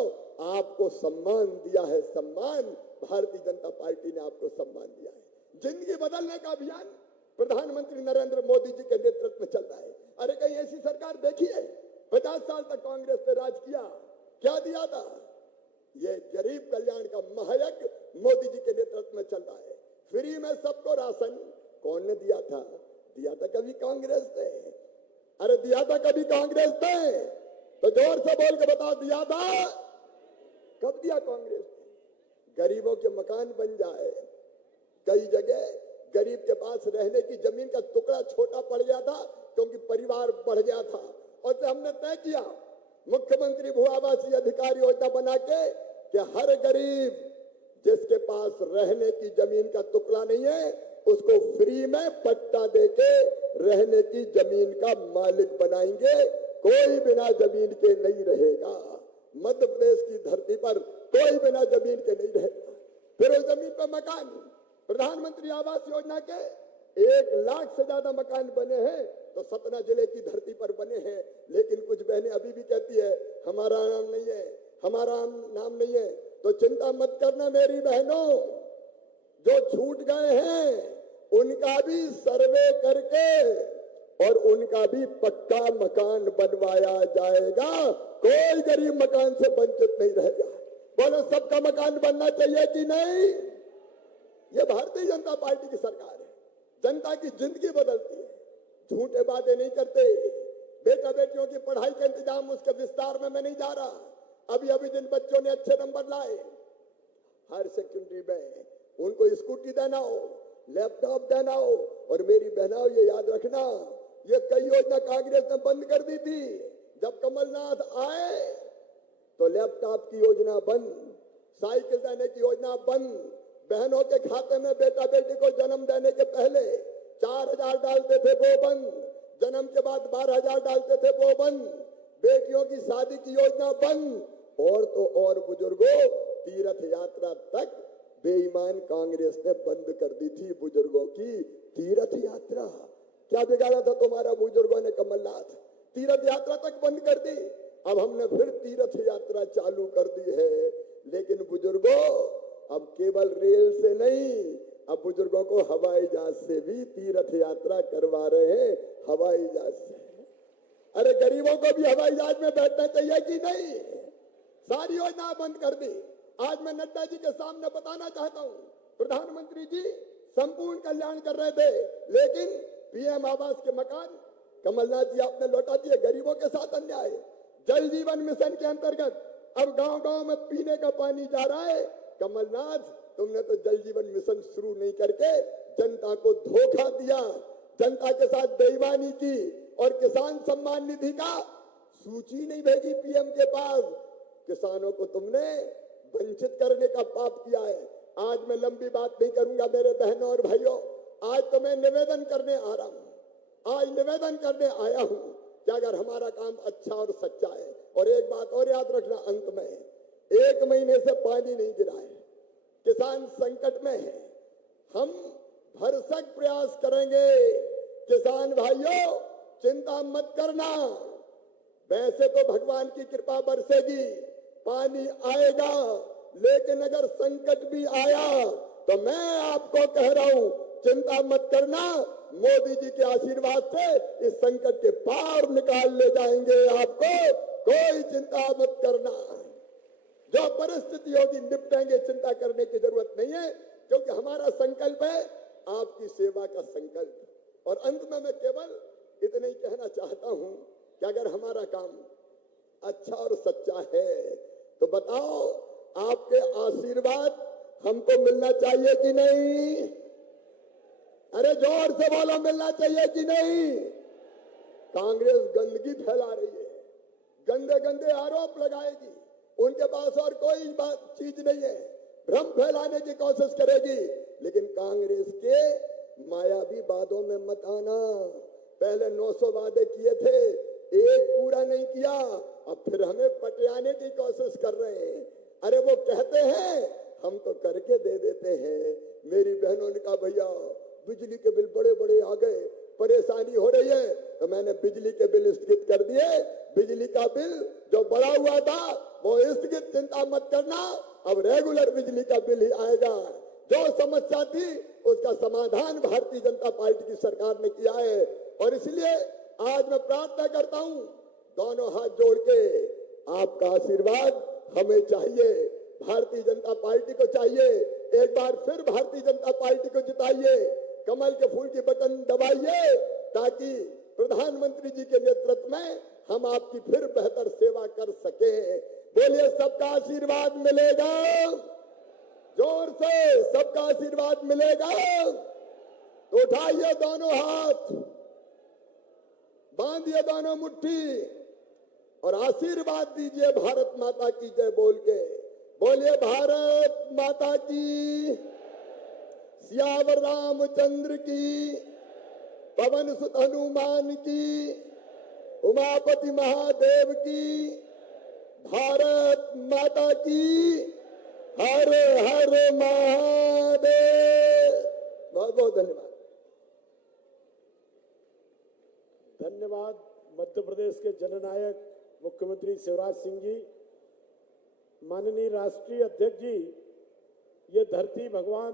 आपको सम्मान दिया है, सम्मान। भारतीय जनता पार्टी ने आपको सम्मान दिया है। जिंदगी बदलने का अभियान प्रधानमंत्री नरेंद्र मोदी जी के नेतृत्व में चल रहा है। अरे कहीं ऐसी सरकार देखी है? 50 साल तक कांग्रेस ने राज किया, क्या दिया था? ये गरीब कल्याण का महायज्ञ मोदी जी के नेतृत्व में चल रहा है। फ्री में सबको राशन कौन ने दिया था? दिया था कभी कांग्रेस ने। अरे दिया था कभी कांग्रेस ने? तो जोर से बोल के बताओ, दिया था? कब दिया कांग्रेस ने? गरीबों के मकान बन जाए। कई जगह गरीब के पास रहने की जमीन का टुकड़ा छोटा पड़ गया था क्योंकि परिवार बढ़ गया था, और तो हमने तय किया मुख्यमंत्री भू आवासीय अधिकार योजना बना के कि हर गरीब जिसके पास रहने की जमीन का टुकड़ा नहीं है उसको फ्री में पट्टा देके रहने की जमीन का मालिक बनाएंगे। कोई बिना जमीन के नहीं रहेगा। मध्य प्रदेश की धरती पर कोई बिना जमीन के नहीं रहेगा। फिर उस जमीन पर मकान, प्रधानमंत्री आवास योजना के 1 लाख से ज्यादा मकान बने हैं तो सतना जिले की धरती पर बने हैं। लेकिन कुछ बहनें अभी भी कहती है हमारा नाम नहीं है, हमारा नाम नहीं है। तो चिंता मत करना मेरी बहनों, जो छूट गए हैं उनका भी सर्वे करके और उनका भी पक्का मकान बनवाया जाएगा। कोई गरीब मकान से वंचित नहीं रहेगा। बोलो, सबका मकान बनना चाहिए कि नहीं? ये भारतीय जनता पार्टी की सरकार है। जनता की जिंदगी बदलती है। झूठे वादे नहीं करते। बेटा बेटियों की पढ़ाई का इंतजाम, उसके विस्तार में मैं नहीं जा रहा। अभी जिन बच्चों ने अच्छे नंबर लाए हायर सेकेंडरी में, उनको स्कूटी देना हो, लैपटॉप देना हो। और मेरी बहनाओं, ये याद रखना, ये कई योजना कांग्रेस ने बंद कर दी थी। जब कमलनाथ आए तो लैपटॉप की योजना बंद, साइकिल देने की योजना बंद, बहनों के खाते में बेटा बेटी को जन्म देने के पहले 4,000 डालते थे वो बंद, जन्म के बाद 12,000 डालते थे वो बंद, बेटियों की शादी की योजना बंद। और तो और बुजुर्गों, तीर्थ यात्रा तक बेईमान कांग्रेस ने बंद कर दी थी। बुजुर्गों की तीर्थ यात्रा क्या बिगाड़ा था तुम्हारा बुजुर्गों ने? कमलनाथ तीर्थ यात्रा तक बंद कर दी। अब हमने फिर तीर्थ यात्रा चालू कर दी है। लेकिन बुजुर्गों, अब केवल रेल से नहीं, अब बुजुर्गों को हवाई जहाज से भी तीर्थ यात्रा करवा रहे हैं। हवाई जहाज से। अरे गरीबों को भी हवाई जहाज में बैठना चाहिए कि नहीं? सारी योजना बंद कर दी। आज मैं नड्डा जी के सामने बताना चाहता हूं, प्रधानमंत्री जी संपूर्ण कल्याण कर रहे थे, लेकिन पीएम आवास के मकान कमलनाथ जी आपने लौटा दिए। गरीबों के साथ अन्याय। जल जीवन मिशन के अंतर्गत अब गांव-गांव में पीने का पानी जा रहा है। कमलनाथ, तुमने तो जल जीवन मिशन शुरू नहीं करके जनता को धोखा दिया, जनता के साथ बेईमानी की, और किसान सम्मान निधि का सूची नहीं भेजी पीएम के पास। किसानों को तुमने वंचित करने का पाप किया है। आज मैं लंबी बात नहीं करूंगा मेरे बहनों और भाइयों, आज तो मैं निवेदन करने आ रहा हूं। आज निवेदन करने आया हूं कि अगर हमारा काम अच्छा और सच्चा है, और एक बात और याद रखना, अंत में 1 महीने से पानी नहीं गिरा है, किसान संकट में है। हम भरसक प्रयास करेंगे। किसान भाइयों, चिंता मत करना। वैसे तो भगवान की कृपा बरसेगी, पानी आएगा, लेकिन अगर संकट भी आया तो मैं आपको कह रहा हूं, चिंता मत करना। मोदी जी के आशीर्वाद से इस संकट के पार निकाल ले जाएंगे आपको। कोई चिंता मत करना। जो परिस्थिति होगी निपटेंगे, चिंता करने की जरूरत नहीं है, क्योंकि हमारा संकल्प है आपकी सेवा का संकल्प। और अंत में मैं केवल इतना ही कहना चाहता हूं कि अगर हमारा काम अच्छा और सच्चा है तो बताओ, आपके आशीर्वाद हमको मिलना चाहिए कि नहीं? अरे जोर से बोलो, मिलना चाहिए कि नहीं? कांग्रेस गंदगी फैला रही है, गंदे गंदे आरोप लगाएगी, उनके पास और कोई बात चीज नहीं है, भ्रम फैलाने की कोशिश करेगी। लेकिन कांग्रेस के मायावी वादों में मत आना। पहले 900 वादे किए थे, एक पूरा नहीं किया, अब फिर हमें पटियाने की कोशिश कर रहे हैं। अरे वो कहते हैं हम तो करके दे देते हैं। मेरी बहनों ने कहा भैया बिजली के बिल बड़े बड़े आ गए, परेशानी हो रही है, तो मैंने बिजली के बिल स्थगित कर दिए। बिजली का बिल जो बढ़ा हुआ था वो स्थगित, चिंता मत करना, अब रेगुलर बिजली का बिल ही आएगा। जो समस्या थी उसका समाधान भारतीय जनता पार्टी की सरकार ने किया है। और इसलिए आज मैं प्रार्थना करता हूं, दोनों हाथ जोड़ के, आपका आशीर्वाद हमें चाहिए, भारतीय जनता पार्टी को चाहिए। एक बार फिर भारतीय जनता पार्टी को जिताइए, कमल के फूल की बटन दबाइए, ताकि प्रधानमंत्री जी के नेतृत्व में हम आपकी फिर बेहतर सेवा कर सके। बोलिए सबका आशीर्वाद मिलेगा, जोर से सबका आशीर्वाद मिलेगा। तो उठाइए दोनों हाथ, बांधिए दोनों मुट्ठी और आशीर्वाद दीजिए भारत माता की जय बोल के। बोलिए भारत माता की, सियावर रामचंद्र की, पवन सुत हनुमान की, उमापति महादेव की, भारत माता की, हर हर महादेव। बहुत बहुत धन्यवाद। धन्यवाद मध्य प्रदेश के जननायक मुख्यमंत्री शिवराज सिंह जी। माननीय राष्ट्रीय अध्यक्ष जी, ये धरती भगवान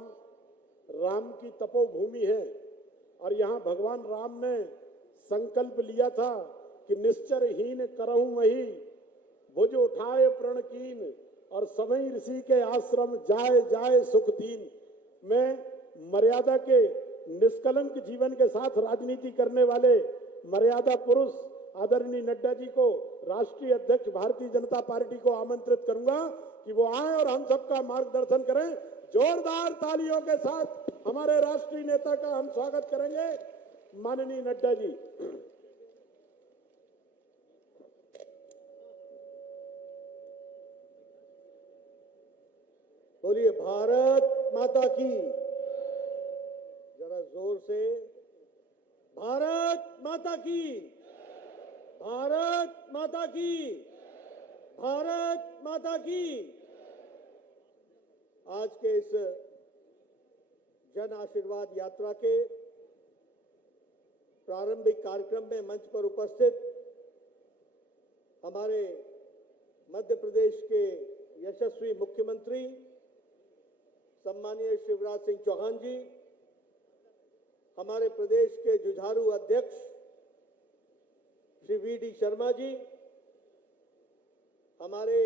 राम की तपोभूमि है और यहाँ भगवान राम ने संकल्प लिया था कि निश्चरहीन करहूं वही, भुज उठाए प्रण कीन, और समय ऋषि के आश्रम जाए जाए सुख दीन। मैं मर्यादा के निष्कलंक जीवन के साथ राजनीति करने वाले मर्यादा पुरुष आदरणीय नड्डा जी को, राष्ट्रीय अध्यक्ष भारतीय जनता पार्टी को आमंत्रित करूंगा कि वो आए और हम सबका मार्गदर्शन करें। जोरदार तालियों के साथ हमारे राष्ट्रीय नेता का हम स्वागत करेंगे। माननीय नड्डा जी। बोलिए भारत माता की, जरा जोर से, भारत माता की, भारत माता की, भारत माता की। आज के इस जन आशीर्वाद यात्रा के प्रारंभिक कार्यक्रम में मंच पर उपस्थित हमारे मध्य प्रदेश के यशस्वी मुख्यमंत्री सम्मानीय शिवराज सिंह चौहान जी, हमारे प्रदेश के जुझारू अध्यक्ष श्री वी.डी. शर्मा जी, हमारे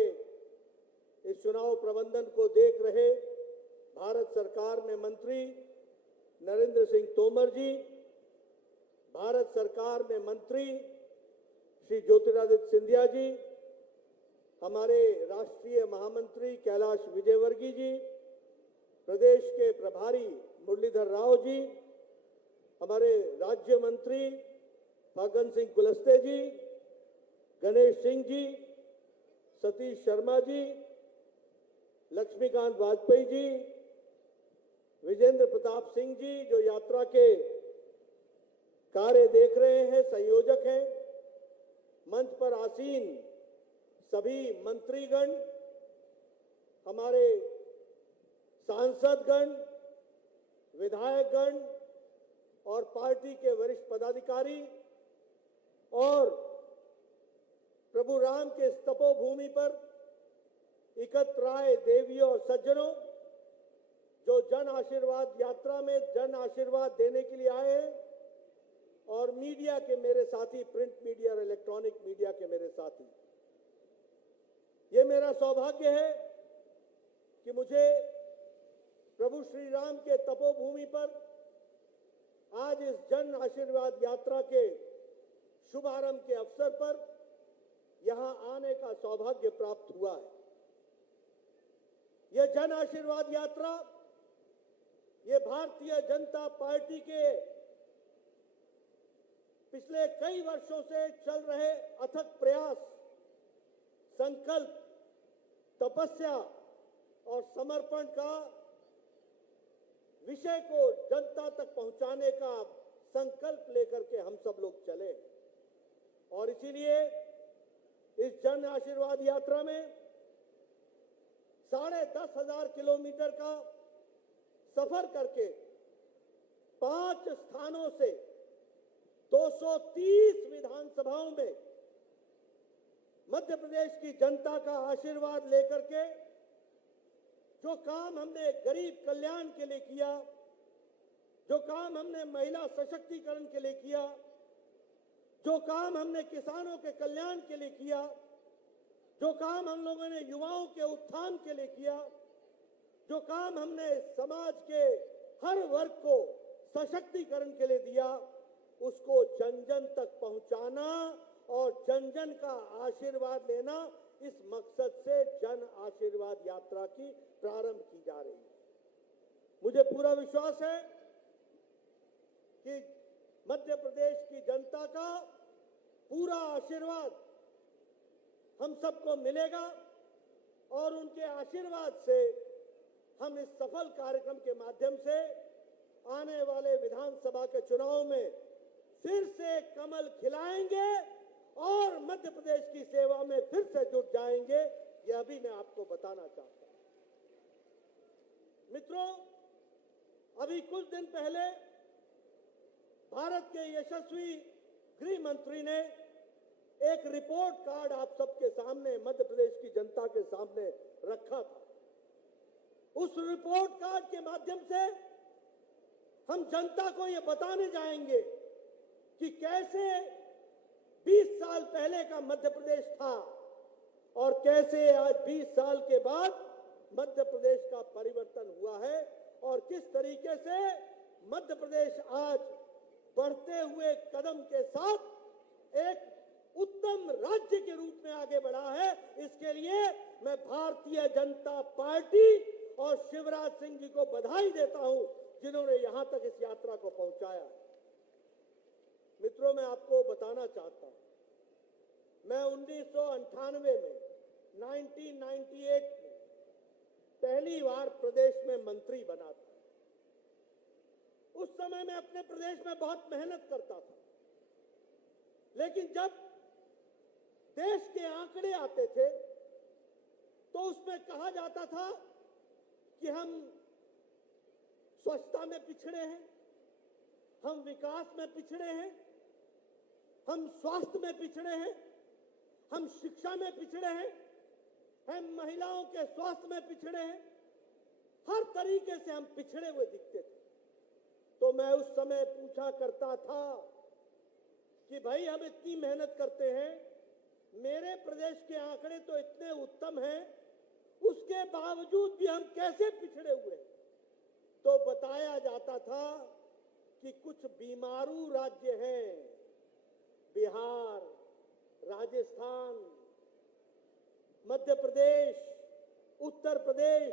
इस चुनाव प्रबंधन को देख रहे भारत सरकार में मंत्री नरेंद्र सिंह तोमर जी, भारत सरकार में मंत्री श्री ज्योतिरादित्य सिंधिया जी, हमारे राष्ट्रीय महामंत्री कैलाश विजयवर्गीय जी, प्रदेश के प्रभारी मुरलीधर राव जी, हमारे राज्य मंत्री फग्गन सिंह कुलस्ते जी, गणेश सिंह जी, सतीश शर्मा जी, लक्ष्मीकांत वाजपेयी जी, विजेंद्र प्रताप सिंह जी जो यात्रा के कार्य देख रहे हैं, संयोजक हैं, मंच पर आसीन सभी मंत्रीगण, हमारे सांसदगण, विधायकगण और पार्टी के वरिष्ठ पदाधिकारी और प्रभु राम के इस तपोभूमि पर एकत्र आए देवियों और सज्जनों, जो जन आशीर्वाद यात्रा में जन आशीर्वाद देने के लिए आए हैं, और मीडिया के मेरे साथी, प्रिंट मीडिया और इलेक्ट्रॉनिक मीडिया के मेरे साथी, ये मेरा सौभाग्य है कि मुझे प्रभु श्री राम के तपोभूमि पर आज इस जन आशीर्वाद यात्रा के शुभारंभ के अवसर पर यहां आने का सौभाग्य प्राप्त हुआ है। यह जन आशीर्वाद यात्रा, ये भारतीय जनता पार्टी के पिछले कई वर्षों से चल रहे अथक प्रयास, संकल्प तपस्या और समर्पण का विषय को जनता तक पहुंचाने का संकल्प लेकर के हम सब लोग चले और इसीलिए इस जन आशीर्वाद यात्रा में 10,500 किलोमीटर का सफर करके 5 स्थानों से 230 विधानसभाओं में मध्य प्रदेश की जनता का आशीर्वाद लेकर के जो काम हमने गरीब कल्याण के लिए किया, जो काम हमने महिला सशक्तिकरण के लिए किया, जो काम हमने किसानों के कल्याण के लिए किया, जो काम हम लोगों ने युवाओं के उत्थान के लिए किया, जो काम हमने समाज के हर वर्ग को सशक्तिकरण के लिए दिया, उसको जन जन तक पहुंचाना और जन जन का आशीर्वाद लेना, इस मकसद से जन आशीर्वाद यात्रा की प्रारंभ की जा रही है। मुझे पूरा विश्वास है कि मध्य प्रदेश की जनता का पूरा आशीर्वाद हम सबको मिलेगा और उनके आशीर्वाद से हम इस सफल कार्यक्रम के माध्यम से आने वाले विधानसभा के चुनाव में फिर से कमल खिलाएंगे और मध्य प्रदेश की सेवा में फिर से जुट जाएंगे, यह भी मैं आपको बताना चाहता हूं। मित्रों, अभी कुछ दिन पहले भारत के यशस्वी गृह मंत्री ने एक रिपोर्ट कार्ड आप सबके सामने, मध्य प्रदेश की जनता के सामने रखा था। उस रिपोर्ट कार्ड के माध्यम से हम जनता को यह बताने जाएंगे कि कैसे 20 साल पहले का मध्य प्रदेश था और कैसे आज 20 साल के बाद मध्य प्रदेश का परिवर्तन हुआ है और किस तरीके से मध्य प्रदेश आज बढ़ते हुए कदम के साथ एक उत्तम राज्य के रूप में आगे बढ़ा है। इसके लिए मैं भारतीय जनता पार्टी और शिवराज सिंह जी को बधाई देता हूं, जिन्होंने यहां तक इस यात्रा को पहुंचाया। मित्रों, मैं आपको बताना चाहता हूं, मैं 1998 में 1998 में पहली बार प्रदेश में मंत्री बना था। उस समय मैं अपने प्रदेश में बहुत मेहनत करता था, लेकिन जब देश के आंकड़े आते थे तो उसमें कहा जाता था कि हम स्वच्छता में पिछड़े हैं, हम विकास में पिछड़े हैं, हम स्वास्थ्य में पिछड़े हैं, हम शिक्षा में पिछड़े हैं, हम महिलाओं के स्वास्थ्य में पिछड़े हैं, हर तरीके से हम पिछड़े हुए दिखते थे। तो मैं उस समय पूछा करता था कि भाई, हम इतनी मेहनत करते हैं, मेरे प्रदेश के आंकड़े तो इतने उत्तम हैं, उसके बावजूद भी हम कैसे पिछड़े हुए हैं? तो बताया जाता था कि कुछ बीमारू राज्य हैं, बिहार, राजस्थान, मध्य प्रदेश, उत्तर प्रदेश,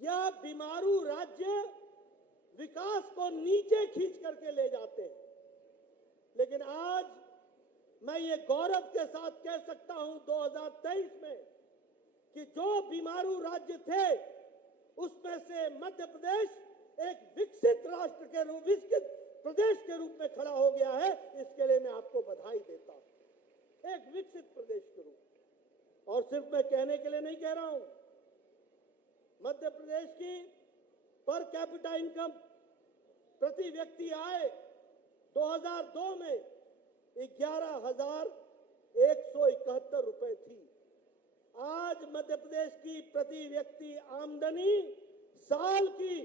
यह बीमारू राज्य विकास को नीचे खींच करके ले जाते हैं। लेकिन आज मैं ये गौरव के साथ कह सकता हूं 2023 में कि जो बीमारू राज्य थे उसमें से मध्य प्रदेश एक विकसित राष्ट्र के रूप, विकसित प्रदेश के रूप में खड़ा हो गया है। इसके लिए मैं आपको बधाई देता हूं, एक विकसित प्रदेश के रूप। और सिर्फ मैं कहने के लिए नहीं कह रहा हूं, मध्य प्रदेश की पर कैपिटा इनकम, प्रति व्यक्ति आय 2002 में 11,171 रुपए थी। आज मध्य प्रदेश की प्रति व्यक्ति आमदनी साल की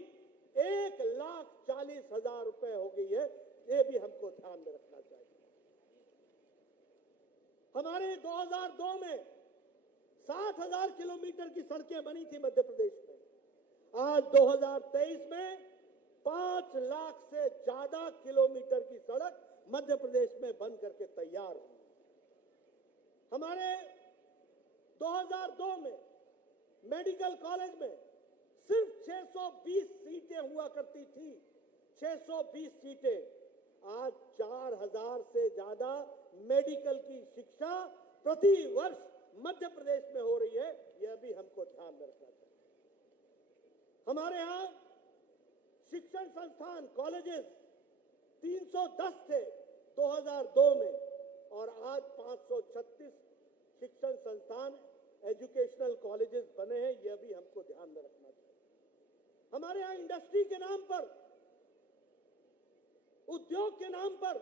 1,40,000 रुपए हो गई है। ये भी हमको ध्यान में रखना चाहिए। हमारे 2002 में 7,000 किलोमीटर की सड़कें बनी थी मध्य प्रदेश में। आज 2023 में 5 लाख से ज्यादा किलोमीटर की सड़क मध्य प्रदेश में बन करके तैयार हुई। हमारे 2002 में मेडिकल कॉलेज में सिर्फ 620 सीटें हुआ करती थी, 620 सीटें। आज 4,000 से ज्यादा मेडिकल की शिक्षा प्रति वर्ष मध्य प्रदेश में हो रही है। यह भी हमको हमारे यहाँ शिक्षण संस्थान कॉलेजेस 310 थे 2002 में और आज 536 शिक्षण संस्थान एजुकेशनल कॉलेजेस बने हैं। यह भी हमको ध्यान में रखना चाहिए। हमारे यहाँ इंडस्ट्री के नाम पर, उद्योग के नाम पर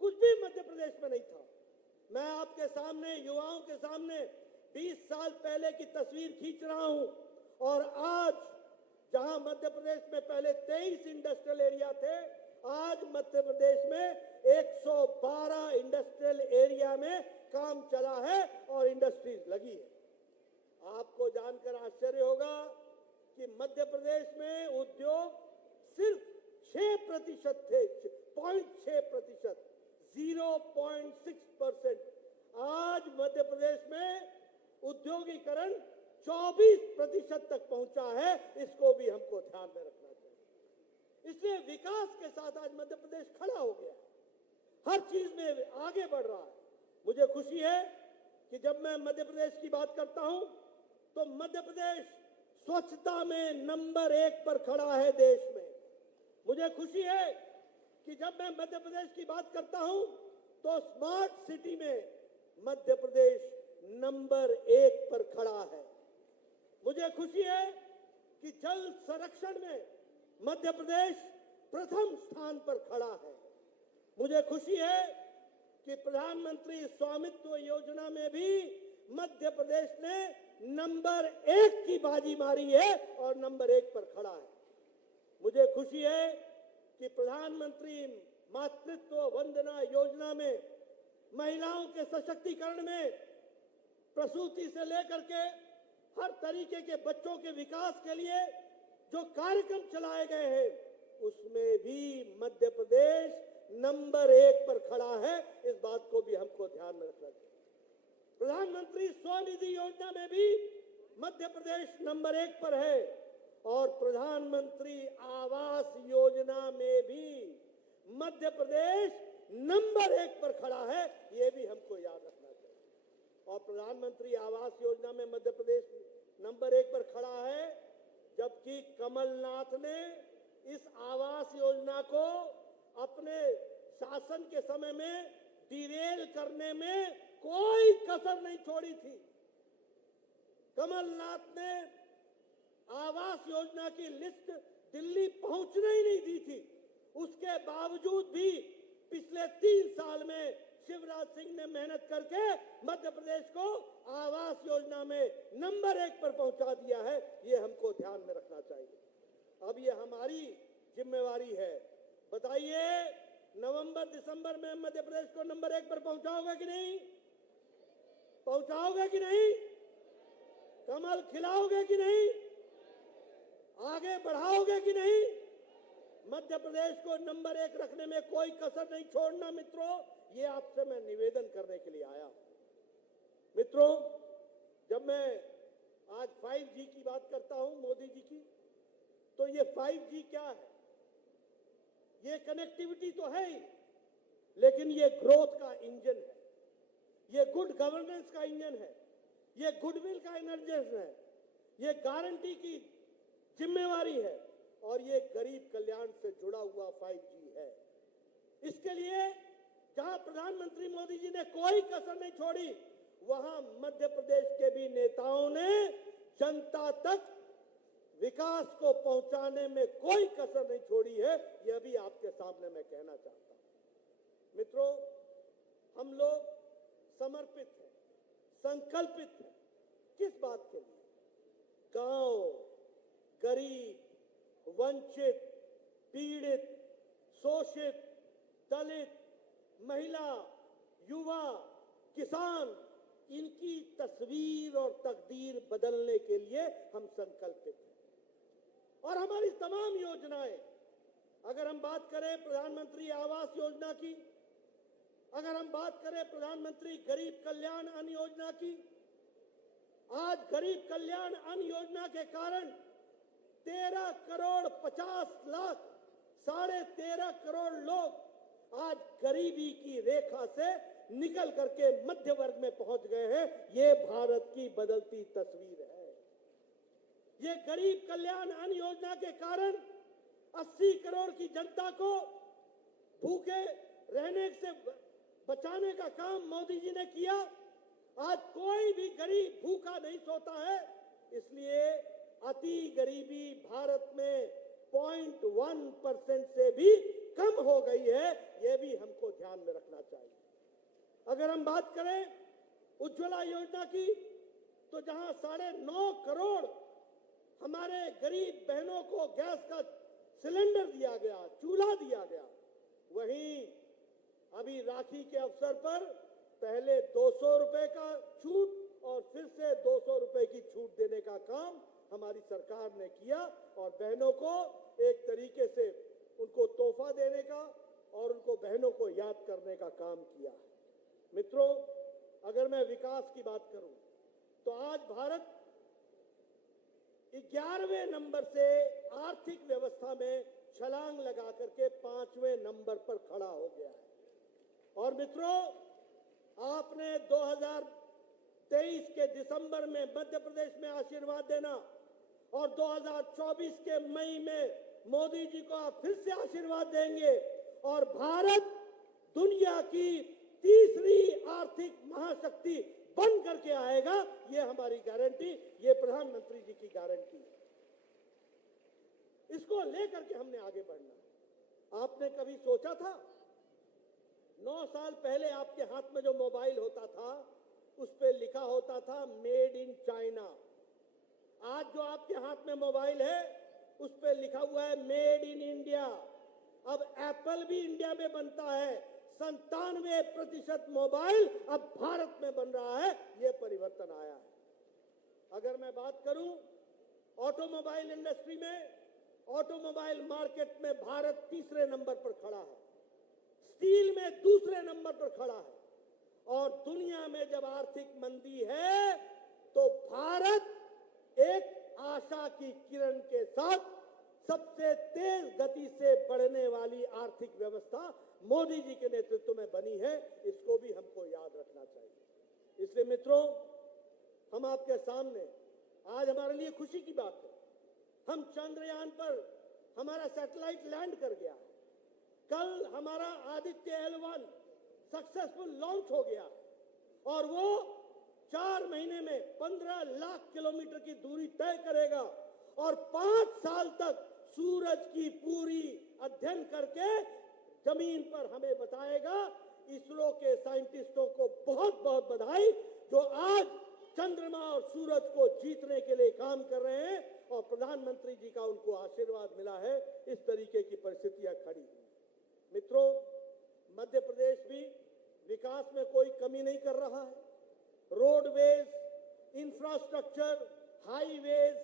कुछ भी मध्य प्रदेश में नहीं था। मैं आपके सामने, युवाओं के सामने 20 साल पहले की तस्वीर खींच रहा हूं और आज जहां मध्य प्रदेश में पहले 23 इंडस्ट्रियल एरिया थे, आज मध्य प्रदेश में 112 इंडस्ट्रियल एरिया में काम चला है और इंडस्ट्रीज लगी है। आपको जानकर आश्चर्य होगा कि मध्य प्रदेश में उद्योग सिर्फ 6% थे, 0.6%, 0.6%। आज मध्य प्रदेश में उद्योगीकरण 24% तक पहुंचा है। इसको भी हमको ध्यान में रखना चाहिए। इसलिए विकास के साथ आज मध्य प्रदेश खड़ा हो गया, हर चीज में आगे बढ़ रहा है। मुझे खुशी है कि जब मैं मध्य प्रदेश की बात करता हूं तो मध्य प्रदेश स्वच्छता में नंबर 1 पर खड़ा है देश में। मुझे खुशी है कि जब मैं मध्य प्रदेश की बात करता हूं तो स्मार्ट सिटी में मध्य प्रदेश नंबर 1 पर खड़ा है। मुझे खुशी है कि जल संरक्षण में मध्य प्रदेश प्रथम स्थान पर खड़ा है। मुझे खुशी है कि प्रधानमंत्री स्वामित्व योजना में भी मध्य प्रदेश ने नंबर 1 की बाजी मारी है और नंबर 1 पर खड़ा है। मुझे खुशी है कि प्रधानमंत्री मातृत्व वंदना योजना में महिलाओं के सशक्तिकरण में प्रसूति से लेकर के हर तरीके के बच्चों के विकास के लिए जो कार्यक्रम चलाए गए हैं, उसमें भी मध्य प्रदेश नंबर 1 पर खड़ा है। इस बात को भी हमको ध्यान में रखना चाहिए। प्रधानमंत्री स्वनिधि योजना में भी मध्य प्रदेश नंबर 1 पर है और प्रधानमंत्री आवास योजना में भी मध्य प्रदेश नंबर 1 पर खड़ा है। यह भी हमको याद रखना चाहिए। और प्रधानमंत्री आवास योजना में मध्य प्रदेश नंबर 1 पर खड़ा है, जबकि कमलनाथ ने इस आवास योजना को अपने शासन के समय में डिरेल करने में कोई कसर नहीं छोड़ी थी। कमलनाथ ने आवास योजना की लिस्ट दिल्ली पहुंचने ही नहीं दी थी। उसके बावजूद भी पिछले 3 साल में शिवराज सिंह ने मेहनत करके मध्य प्रदेश को आवास योजना में नंबर 1 पर पहुंचा दिया है। ये हमको ध्यान में रखना चाहिए। अब ये हमारी जिम्मेवारी है। बताइए, नवंबर दिसंबर में मध्य प्रदेश को नंबर 1 पर पहुंचाओगे कि नहीं? पहुंचाओगे कि नहीं? कमल खिलाओगे कि नहीं? आगे बढ़ाओगे कि नहीं? मध्य प्रदेश को नंबर 1 रखने में कोई कसर नहीं छोड़ना। मित्रों, ये आपसे मैं निवेदन करने के लिए आया हूं। मित्रों, जब मैं आज 5G की बात करता हूं, मोदी जी की, तो ये 5G क्या है? ये कनेक्टिविटी तो है ही, लेकिन ये ग्रोथ का इंजन है, ये गुड गवर्नेंस का इंजन है, ये गुडविल का इंजन है, ये गारंटी की जिम्मेवारी है और ये गरीब कल्याण से जुड़ा हुआ 5G है। इसके लिए जहां प्रधानमंत्री मोदी जी ने कोई कसर नहीं छोड़ी, वहां मध्य प्रदेश के भी नेताओं ने जनता तक विकास को पहुंचाने में कोई कसर नहीं छोड़ी है। यह भी आपके सामने मैं कहना चाहता हूं। मित्रों, हम लोग समर्पित हैं, संकल्पित हैं। किस बात के लिए? गांव, गरीब, वंचित, पीड़ित, शोषित, दलित, महिला, युवा, किसान, इनकी तस्वीर और तकदीर बदलने के लिए हम संकल्पित हैं। और हमारी तमाम योजनाएं, अगर हम बात करें प्रधानमंत्री आवास योजना की, अगर हम बात करें प्रधानमंत्री गरीब कल्याण अन्न योजना की, आज गरीब कल्याण अन्न योजना के कारण 13 करोड़ 50 लाख, 13.5 करोड़ लोग आज गरीबी की रेखा से निकल करके मध्य वर्ग में पहुंच गए हैं। ये भारत की बदलती तस्वीर है। ये गरीब कल्याण अन्न योजना के कारण 80 करोड़ की जनता को भूखे रहने से बचाने का काम मोदी जी ने किया। आज कोई भी गरीब भूखा नहीं सोता है। इसलिए अति गरीबी भारत में 0.1% से भी कम हो गई है। यह भी हमको ध्यान में रखना चाहिए। अगर हम बात करें उज्ज्वला योजना की, तो जहां 9.5 करोड़ हमारे गरीब बहनों को गैस का सिलेंडर दिया गया, चूल्हा दिया गया, वहीं अभी राखी के अवसर पर पहले 200 रुपए का छूट और फिर से 200 रुपए की छूट देने का काम हमारी सरकार ने किया और बहनों को एक तरीके से उनको तोहफा देने का और उनको बहनों को याद करने का काम किया। मित्रों, अगर मैं विकास की बात करूं तो आज भारत 11वें नंबर से आर्थिक व्यवस्था में छलांग लगा करके 5वें नंबर पर खड़ा हो गया है। और मित्रों, आपने 2023 के दिसंबर में मध्य प्रदेश में आशीर्वाद देना और 2024 के मई में मोदी जी को आप फिर से आशीर्वाद देंगे और भारत दुनिया की तीसरी आर्थिक महाशक्ति बन करके आएगा। ये हमारी गारंटी, ये प्रधानमंत्री जी की गारंटी है। इसको लेकर के हमने आगे बढ़ना है। आपने कभी सोचा था 9 साल पहले आपके हाथ में जो मोबाइल होता था उस पे लिखा होता था मेड इन चाइना। आज जो आपके हाथ में मोबाइल है उस पे लिखा हुआ है मेड इन इंडिया। अब एप्पल भी इंडिया में बनता है। 97% मोबाइल अब भारत में बन रहा है। यह परिवर्तन आया है। अगर मैं बात करूं ऑटोमोबाइल इंडस्ट्री में, ऑटोमोबाइल मार्केट में भारत तीसरे नंबर पर खड़ा है, स्टील में दूसरे नंबर पर खड़ा है और दुनिया में जब आर्थिक मंदी है तो भारत एक आशा की किरण के साथ सबसे तेज गति से बढ़ने वाली आर्थिक व्यवस्था मोदी जी के नेतृत्व में बनी है। इसको भी हमको याद रखना चाहिए। इसलिए मित्रों, हम आपके सामने आज हमारे लिए खुशी की बात है, हम चंद्रयान पर हमारा सैटेलाइट लैंड कर गया। कल हमारा आदित्य L1 सक्सेसफुल लॉन्च हो गया और वो 4 महीने में 15 लाख किलोमीटर की दूरी तय करेगा और 5 साल तक सूरज की पूरी अध्ययन करके जमीन पर हमें बताएगा। इसरो के साइंटिस्टों को बहुत बहुत बधाई जो आज चंद्रमा और सूरज को जीतने के लिए काम कर रहे हैं और प्रधानमंत्री जी का उनको आशीर्वाद मिला है। इस तरीके की परिस्थितियां खड़ी हुई। मित्रों, मध्य प्रदेश भी विकास में कोई कमी नहीं कर रहा है। Roadways, infrastructure, highways,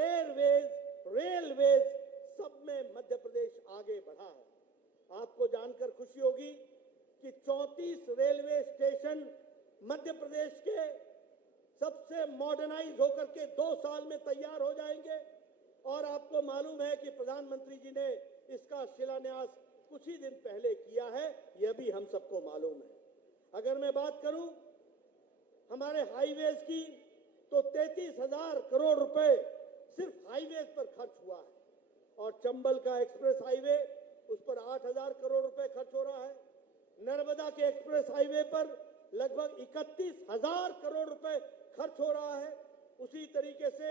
Airways, railways, सब में मध्य प्रदेश आगे बढ़ा है। आपको जानकर खुशी होगी कि 34 रेलवे स्टेशन मध्य प्रदेश के सबसे मॉडर्नाइज होकर के 2 साल में तैयार हो जाएंगे और आपको मालूम है कि प्रधानमंत्री जी ने इसका शिलान्यास कुछ ही दिन पहले किया है। यह भी हम सबको मालूम है। अगर मैं बात करूं हमारे हाईवेज की तो 33,000 करोड़ रुपए सिर्फ हाईवेज पर खर्च हुआ है और चंबल का एक्सप्रेस हाईवे उस पर 8,000 करोड़ रुपए खर्च हो रहा है। नर्मदा के एक्सप्रेस हाईवे पर लगभग 31,000 करोड़ रुपए खर्च हो रहा है। उसी तरीके से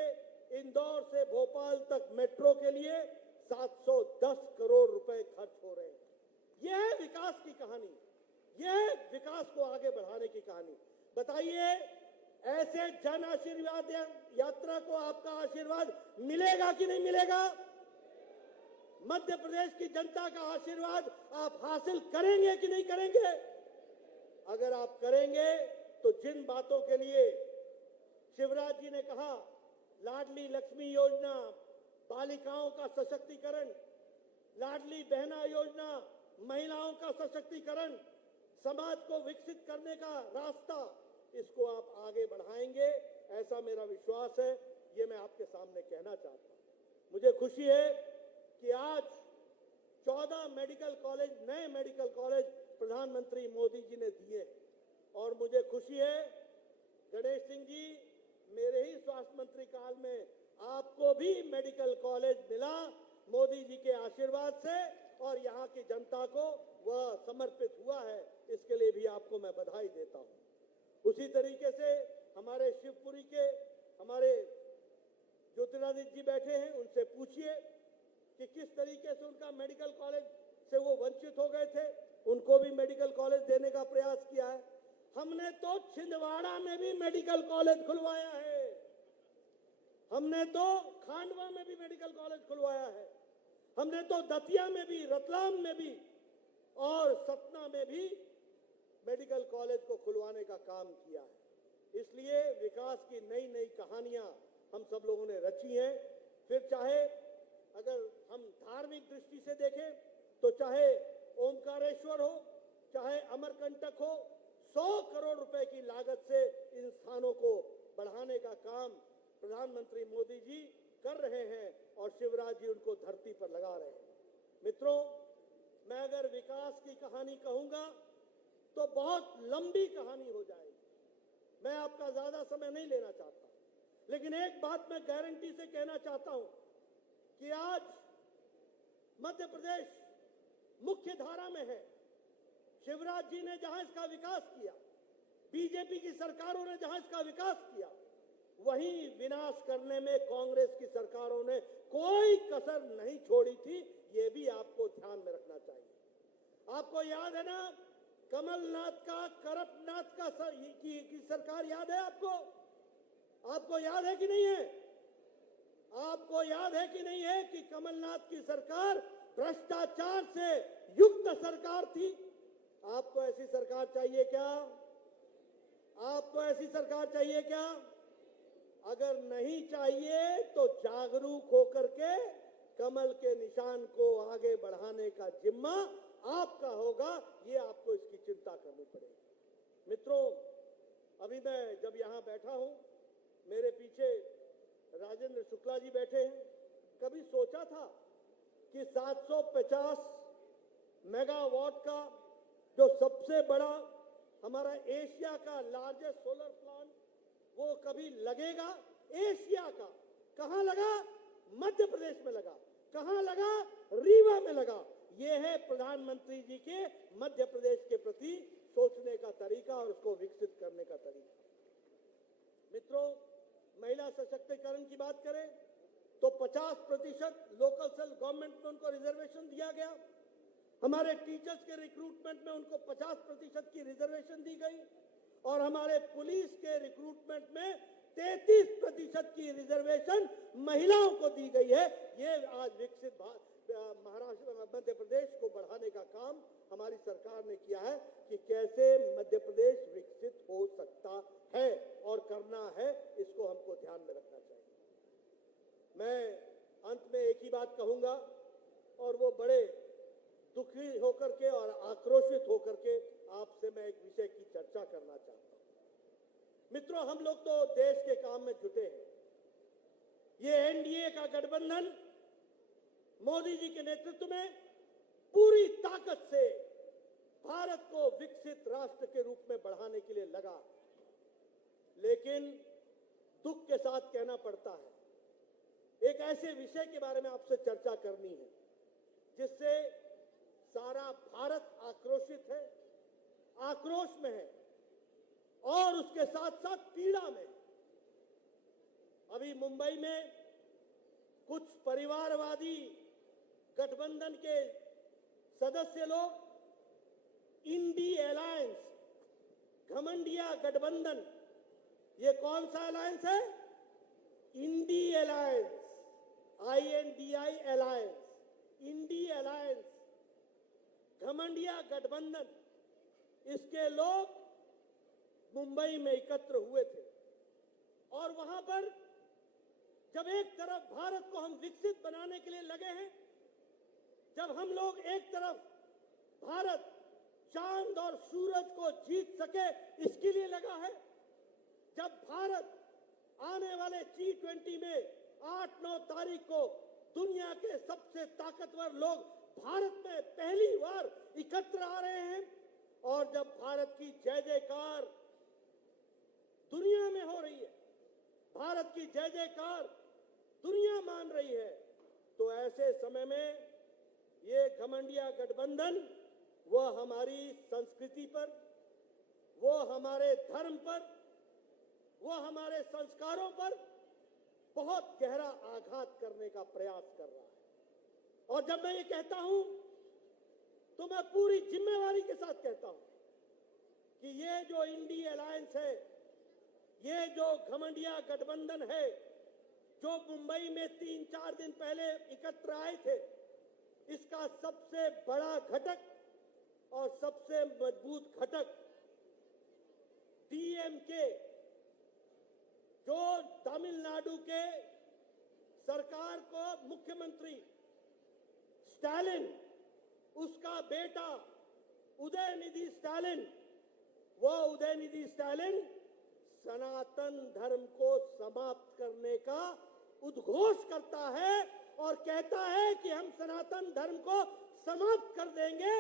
इंदौर से भोपाल तक मेट्रो के लिए 710 करोड़ रुपए खर्च हो रहे हैं। यह है विकास की कहानी, यह है विकास को आगे बढ़ाने की कहानी। बताइए, ऐसे जन आशीर्वाद यात्रा को आपका आशीर्वाद मिलेगा कि नहीं मिलेगा? मध्य प्रदेश की जनता का आशीर्वाद आप हासिल करेंगे कि नहीं करेंगे? अगर आप करेंगे तो जिन बातों के लिए शिवराज जी ने कहा, लाडली लक्ष्मी योजना, बालिकाओं का सशक्तिकरण, लाडली बहना योजना, महिलाओं का सशक्तिकरण, समाज को विकसित करने का रास्ता, इसको आप आगे बढ़ाएंगे, ऐसा मेरा विश्वास है। ये मैं आपके सामने कहना चाहता हूं। मुझे खुशी है कि आज 14 मेडिकल कॉलेज, नए मेडिकल कॉलेज प्रधानमंत्री मोदी जी ने दिए और मुझे खुशी है गणेश सिंह जी, मेरे ही स्वास्थ्य मंत्री काल में आपको को भी मेडिकल कॉलेज मिला मोदी जी के आशीर्वाद से, और यहाँ की जनता को वह समर्पित हुआ है। इसके लिए भी आपको मैं बधाई देता हूं। उसी तरीके से हमारे शिवपुरी के हमारे ज्योतिरादित्य जी बैठे हैं, उनसे पूछिए कि किस तरीके से उनका मेडिकल कॉलेज से वो वंचित हो गए थे, उनको भी मेडिकल कॉलेज देने का प्रयास किया है। हमने तो छिंदवाड़ा में भी मेडिकल कॉलेज खुलवाया है, हमने तो खांडवा में भी मेडिकल कॉलेज खुलवाया है, हमने तो दतिया में भी, रतलाम में भी और सतना में भी मेडिकल कॉलेज को खुलवाने का काम किया है। इसलिए विकास की नई नई कहानियां हम सब लोगों ने रची हैं। फिर चाहे अगर हम धार्मिक दृष्टि से देखें तो चाहे ओमकारेश्वर हो, चाहे अमरकंटक हो, 100 करोड़ रुपए की लागत से इन स्थानों को बढ़ाने का काम प्रधानमंत्री मोदी जी कर रहे हैं और शिवराज जी उनको धरती पर लगा रहे हैं। मित्रों, मैं अगर विकास की कहानी कहूंगा तो बहुत लंबी कहानी हो जाएगी। मैं आपका ज्यादा समय नहीं लेना चाहता, लेकिन एक बात मैं गारंटी से कहना चाहता हूं कि आज मध्य प्रदेश मुख्य धारा में है। शिवराज जी ने जहां इसका विकास किया, बीजेपी की सरकारों ने जहां इसका विकास किया, वहीं विनाश करने में कांग्रेस की सरकारों ने कोई कसर नहीं छोड़ी थी। ये भी आपको ध्यान में रखना चाहिए। आपको याद है ना, कमलनाथ का करप्टनाथ का की सरकार याद है आपको? आपको याद है कि नहीं है? आपको याद है कि नहीं है कि कमलनाथ की सरकार भ्रष्टाचार से युक्त सरकार थी? आपको ऐसी सरकार चाहिए क्या? आपको ऐसी सरकार चाहिए क्या? अगर नहीं चाहिए तो जागरूक होकर के कमल के निशान को आगे बढ़ाने का जिम्मा आपका होगा। ये आपको इसकी चिंता करनी पड़ेगी। मित्रों, अभी मैं जब यहां बैठा हूं, मेरे पीछे राजेंद्र शुक्ला जी बैठे हैं। कभी सोचा था कि 750 मेगावाट का जो सबसे बड़ा हमारा एशिया का लार्जेस्ट सोलर प्लांट वो कभी लगेगा? एशिया का कहां लगा? मध्य प्रदेश में लगा। कहां लगा? रीवा में लगा। यह है प्रधानमंत्री जी के मध्य प्रदेश के प्रति सोचने का तरीका और उसको विकसित करने का तरीका। मित्रों, महिला सशक्तिकरण की बात करें तो 50% लोकल सेल्फ गवर्नमेंट में उनको रिजर्वेशन दिया गया। हमारे टीचर्स के रिक्रूटमेंट में उनको 50% की रिजर्वेशन दी गई और हमारे पुलिस के रिक्रूटमेंट में 33% की रिजर्वेशन महिलाओं को दी गई है। ये आज विकसित महाराष्ट्र मध्य प्रदेश को बढ़ाने का काम हमारी सरकार ने किया है कि कैसे मध्य प्रदेश विकसित हो सकता है और करना है, इसको हमको ध्यान में रखना चाहिए। मैं अंत में एक ही बात कहूंगा और वो बड़े दुखी होकर के और आक्रोशित होकर के आपसे मैं एक विषय की चर्चा करना चाहता हूं। मित्रों, हम लोग तो देश के काम में जुटे हैं। ये एनडीए का गठबंधन मोदी जी के नेतृत्व में पूरी ताकत से भारत को विकसित राष्ट्र के रूप में बढ़ाने के लिए लगा। लेकिन दुख के साथ कहना पड़ता है, एक ऐसे विषय के बारे में आपसे चर्चा करनी है जिससे सारा भारत आक्रोशित है, आक्रोश में है और उसके साथ साथ पीड़ा में। अभी मुंबई में कुछ परिवारवादी गठबंधन के सदस्य लोग इंडी अलायंस, घमंडिया गठबंधन, ये कौन सा अलायंस है? INDI alliance, INDI alliance, INDI alliance, घमंडिया गठबंधन, इसके लोग मुंबई में एकत्र हुए थे और वहां पर जब एक तरफ भारत को हम विकसित बनाने के लिए लगे हैं, जब हम लोग एक तरफ भारत चांद और सूरज को जीत सके इसके लिए लगा है, जब भारत आने वाले G20 में 8-9 तारीख को दुनिया के सबसे ताकतवर लोग भारत में पहली बार एकत्र आ रहे हैं और जब भारत की जय जयकार दुनिया में हो रही है, भारत की जय जयकार दुनिया मान रही है, तो ऐसे समय में ये घमंडिया गठबंधन वह हमारी संस्कृति पर, वो हमारे धर्म पर, वो हमारे संस्कारों पर बहुत गहरा आघात करने का प्रयास कर रहा है। और जब मैं ये कहता हूं तो मैं पूरी जिम्मेवारी के साथ कहता हूं कि ये जो इंडी अलायंस है, ये जो घमंडिया गठबंधन है, जो मुंबई में 3-4 दिन पहले एकत्र आए थे, इसका सबसे बड़ा घटक और सबसे मजबूत घटक डीएमके, जो तमिलनाडु के सरकार को मुख्यमंत्री स्टालिन, उसका बेटा उदयनिधि स्टालिन, वह उदयनिधि स्टालिन सनातन धर्म को समाप्त करने का उद्घोष करता है और कहता है कि हम सनातन धर्म को समाप्त कर देंगे,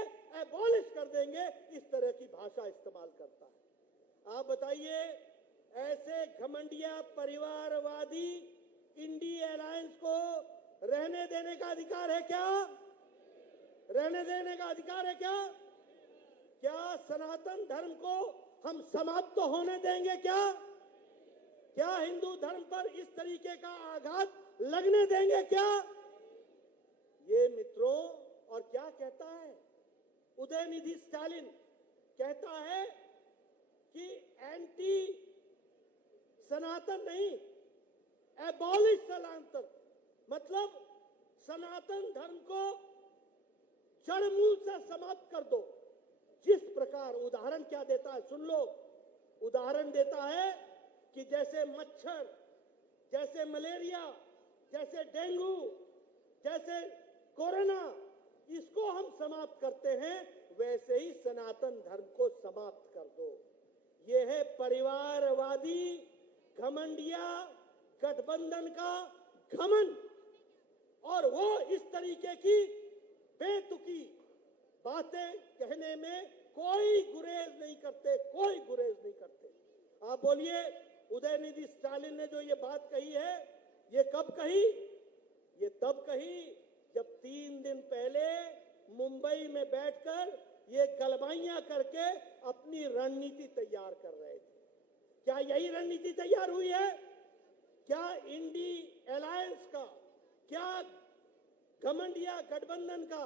एबॉलिश कर देंगे, इस तरह की भाषा इस्तेमाल करता है। आप बताइए, ऐसे घमंडिया परिवारवादी इंडी अलायंस को रहने देने का अधिकार है क्या? रहने देने का अधिकार है क्या? क्या सनातन धर्म को हम समाप्त तो होने देंगे क्या? क्या हिंदू धर्म पर इस तरीके का आघात लगने देंगे क्या? ये मित्रों, और क्या कहता है उदयनिधि स्टालिन? कहता है कि एंटी सनातन नहीं, एबॉलिश सनातन, मतलब सनातन धर्म को जड़मूल से समाप्त कर दो। जिस प्रकार, उदाहरण क्या देता है सुन लो, उदाहरण देता है कि जैसे मच्छर, जैसे मलेरिया, जैसे डेंगू, जैसे कोरोना, इसको हम समाप्त करते हैं, वैसे ही सनातन धर्म को समाप्त कर दो। यह है परिवारवादी घमंडिया गठबंधन का घमंड, और वो इस तरीके की बेतुकी बातें कहने में कोई गुरेज नहीं करते, कोई गुरेज नहीं करते। आप बोलिए, उदयनिधि स्टालिन ने जो ये बात कही है, ये कब कही? ये तब कही जब 3 दिन पहले मुंबई में बैठकर ये गलबाइयां करके अपनी रणनीति तैयार कर रहे थे। क्या यही रणनीति तैयार हुई है? क्या इंडी अलायंस का, क्या घमंडिया गठबंधन का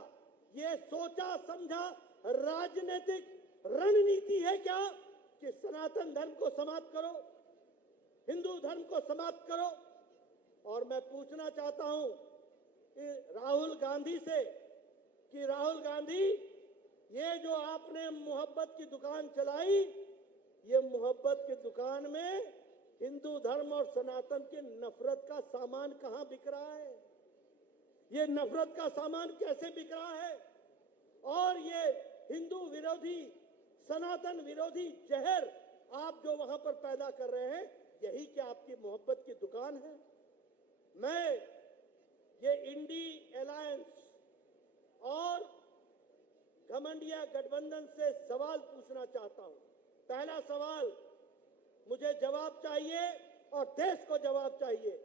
ये सोचा समझा राजनीतिक रणनीति है क्या कि सनातन धर्म को समाप्त करो, हिंदू धर्म को समाप्त करो? और मैं पूछना चाहता हूं राहुल गांधी से कि राहुल गांधी, ये जो आपने मोहब्बत की दुकान चलाई, ये मोहब्बत की दुकान में हिंदू धर्म और सनातन की नफरत का सामान कहां बिक रहा है? ये नफरत का सामान कैसे बिक रहा है? और ये हिंदू विरोधी, सनातन विरोधी जहर आप जो वहां पर पैदा कर रहे हैं, यही क्या आपकी मोहब्बत की दुकान है? मैं ये इंडी अलायंस और घमंडिया गठबंधन से सवाल पूछना चाहता हूं। पहला सवाल, मुझे जवाब चाहिए और देश को जवाब चाहिए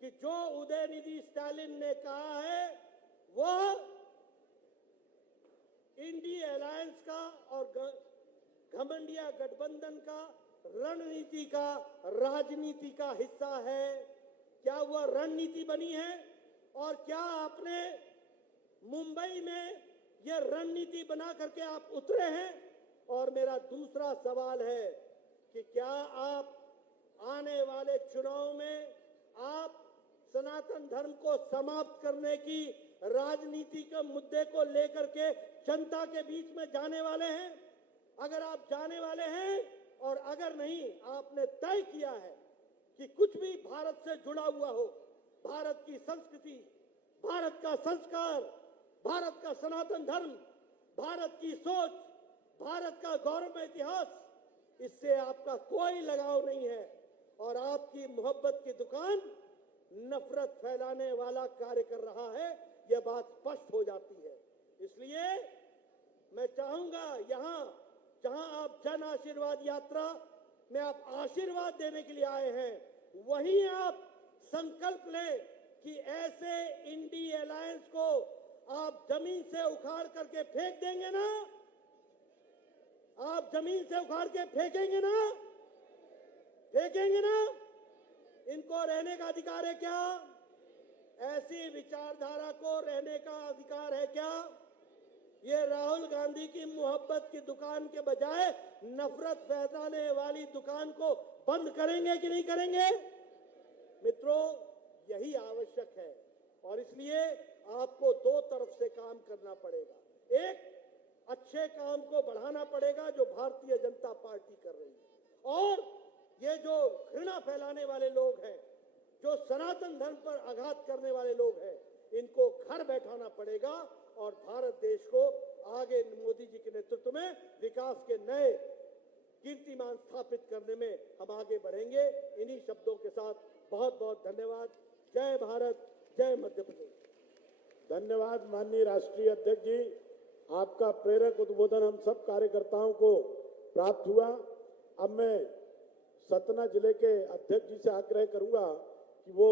कि जो उदयनिधि स्टालिन ने कहा है, वह इंडी अलायंस का और घमंडिया गठबंधन का रणनीति का, राजनीति का हिस्सा है? क्या वह रणनीति बनी है? और क्या आपने मुंबई में यह रणनीति बना करके आप उतरे हैं? और मेरा दूसरा सवाल है कि क्या आप आने वाले चुनाव में आप सनातन धर्म को समाप्त करने की राजनीति के मुद्दे को लेकर के जनता के बीच में जाने वाले हैं? अगर आप जाने वाले हैं, और अगर नहीं, आपने तय किया है कि कुछ भी भारत से जुड़ा हुआ हो, भारत की संस्कृति, भारत का संस्कार, भारत का सनातन धर्म, भारत की सोच, भारत का गौरव इतिहास, इससे आपका कोई लगाव नहीं है, और आपकी मोहब्बत की दुकान नफरत फैलाने वाला कार्य कर रहा है, यह बात स्पष्ट हो जाती है। इसलिए मैं चाहूंगा, यहां जहां आप जन आशीर्वाद यात्रा में आप आशीर्वाद देने के लिए आए हैं, वहीं आप संकल्प लें कि ऐसे इंडी अलायंस को आप जमीन से उखाड़ करके फेंक देंगे ना, आप जमीन से उखाड़ के फेंकेंगे ना, फेंकेंगे ना? इनको रहने का अधिकार है क्या? ऐसी विचारधारा को रहने का अधिकार है क्या? ये राहुल गांधी की मोहब्बत की दुकान के बजाय नफरत फैलाने वाली दुकान को बंद करेंगे कि नहीं करेंगे? मित्रों, यही आवश्यक है और इसलिए आपको दो तरफ से काम करना पड़ेगा। एक, अच्छे काम को बढ़ाना पड़ेगा जो भारतीय जनता पार्टी कर रही है, और ये जो घृणा फैलाने वाले लोग हैं, जो सनातन धर्म पर आघात करने वाले लोग हैं, इनको घर बैठाना पड़ेगा और भारत देश को आगे मोदी जी के नेतृत्व में विकास के नए कीर्तिमान स्थापित करने में हम आगे बढ़ेंगे। इन्हीं शब्दों के साथ बहुत बहुत धन्यवाद। जय भारत, जय मध्य प्रदेश। धन्यवाद माननीय राष्ट्रीय अध्यक्ष जी, आपका प्रेरक उद्बोधन हम सब कार्यकर्ताओं को प्राप्त हुआ। अब मैं सतना जिले के अध्यक्ष जी से आग्रह करूंगा कि वो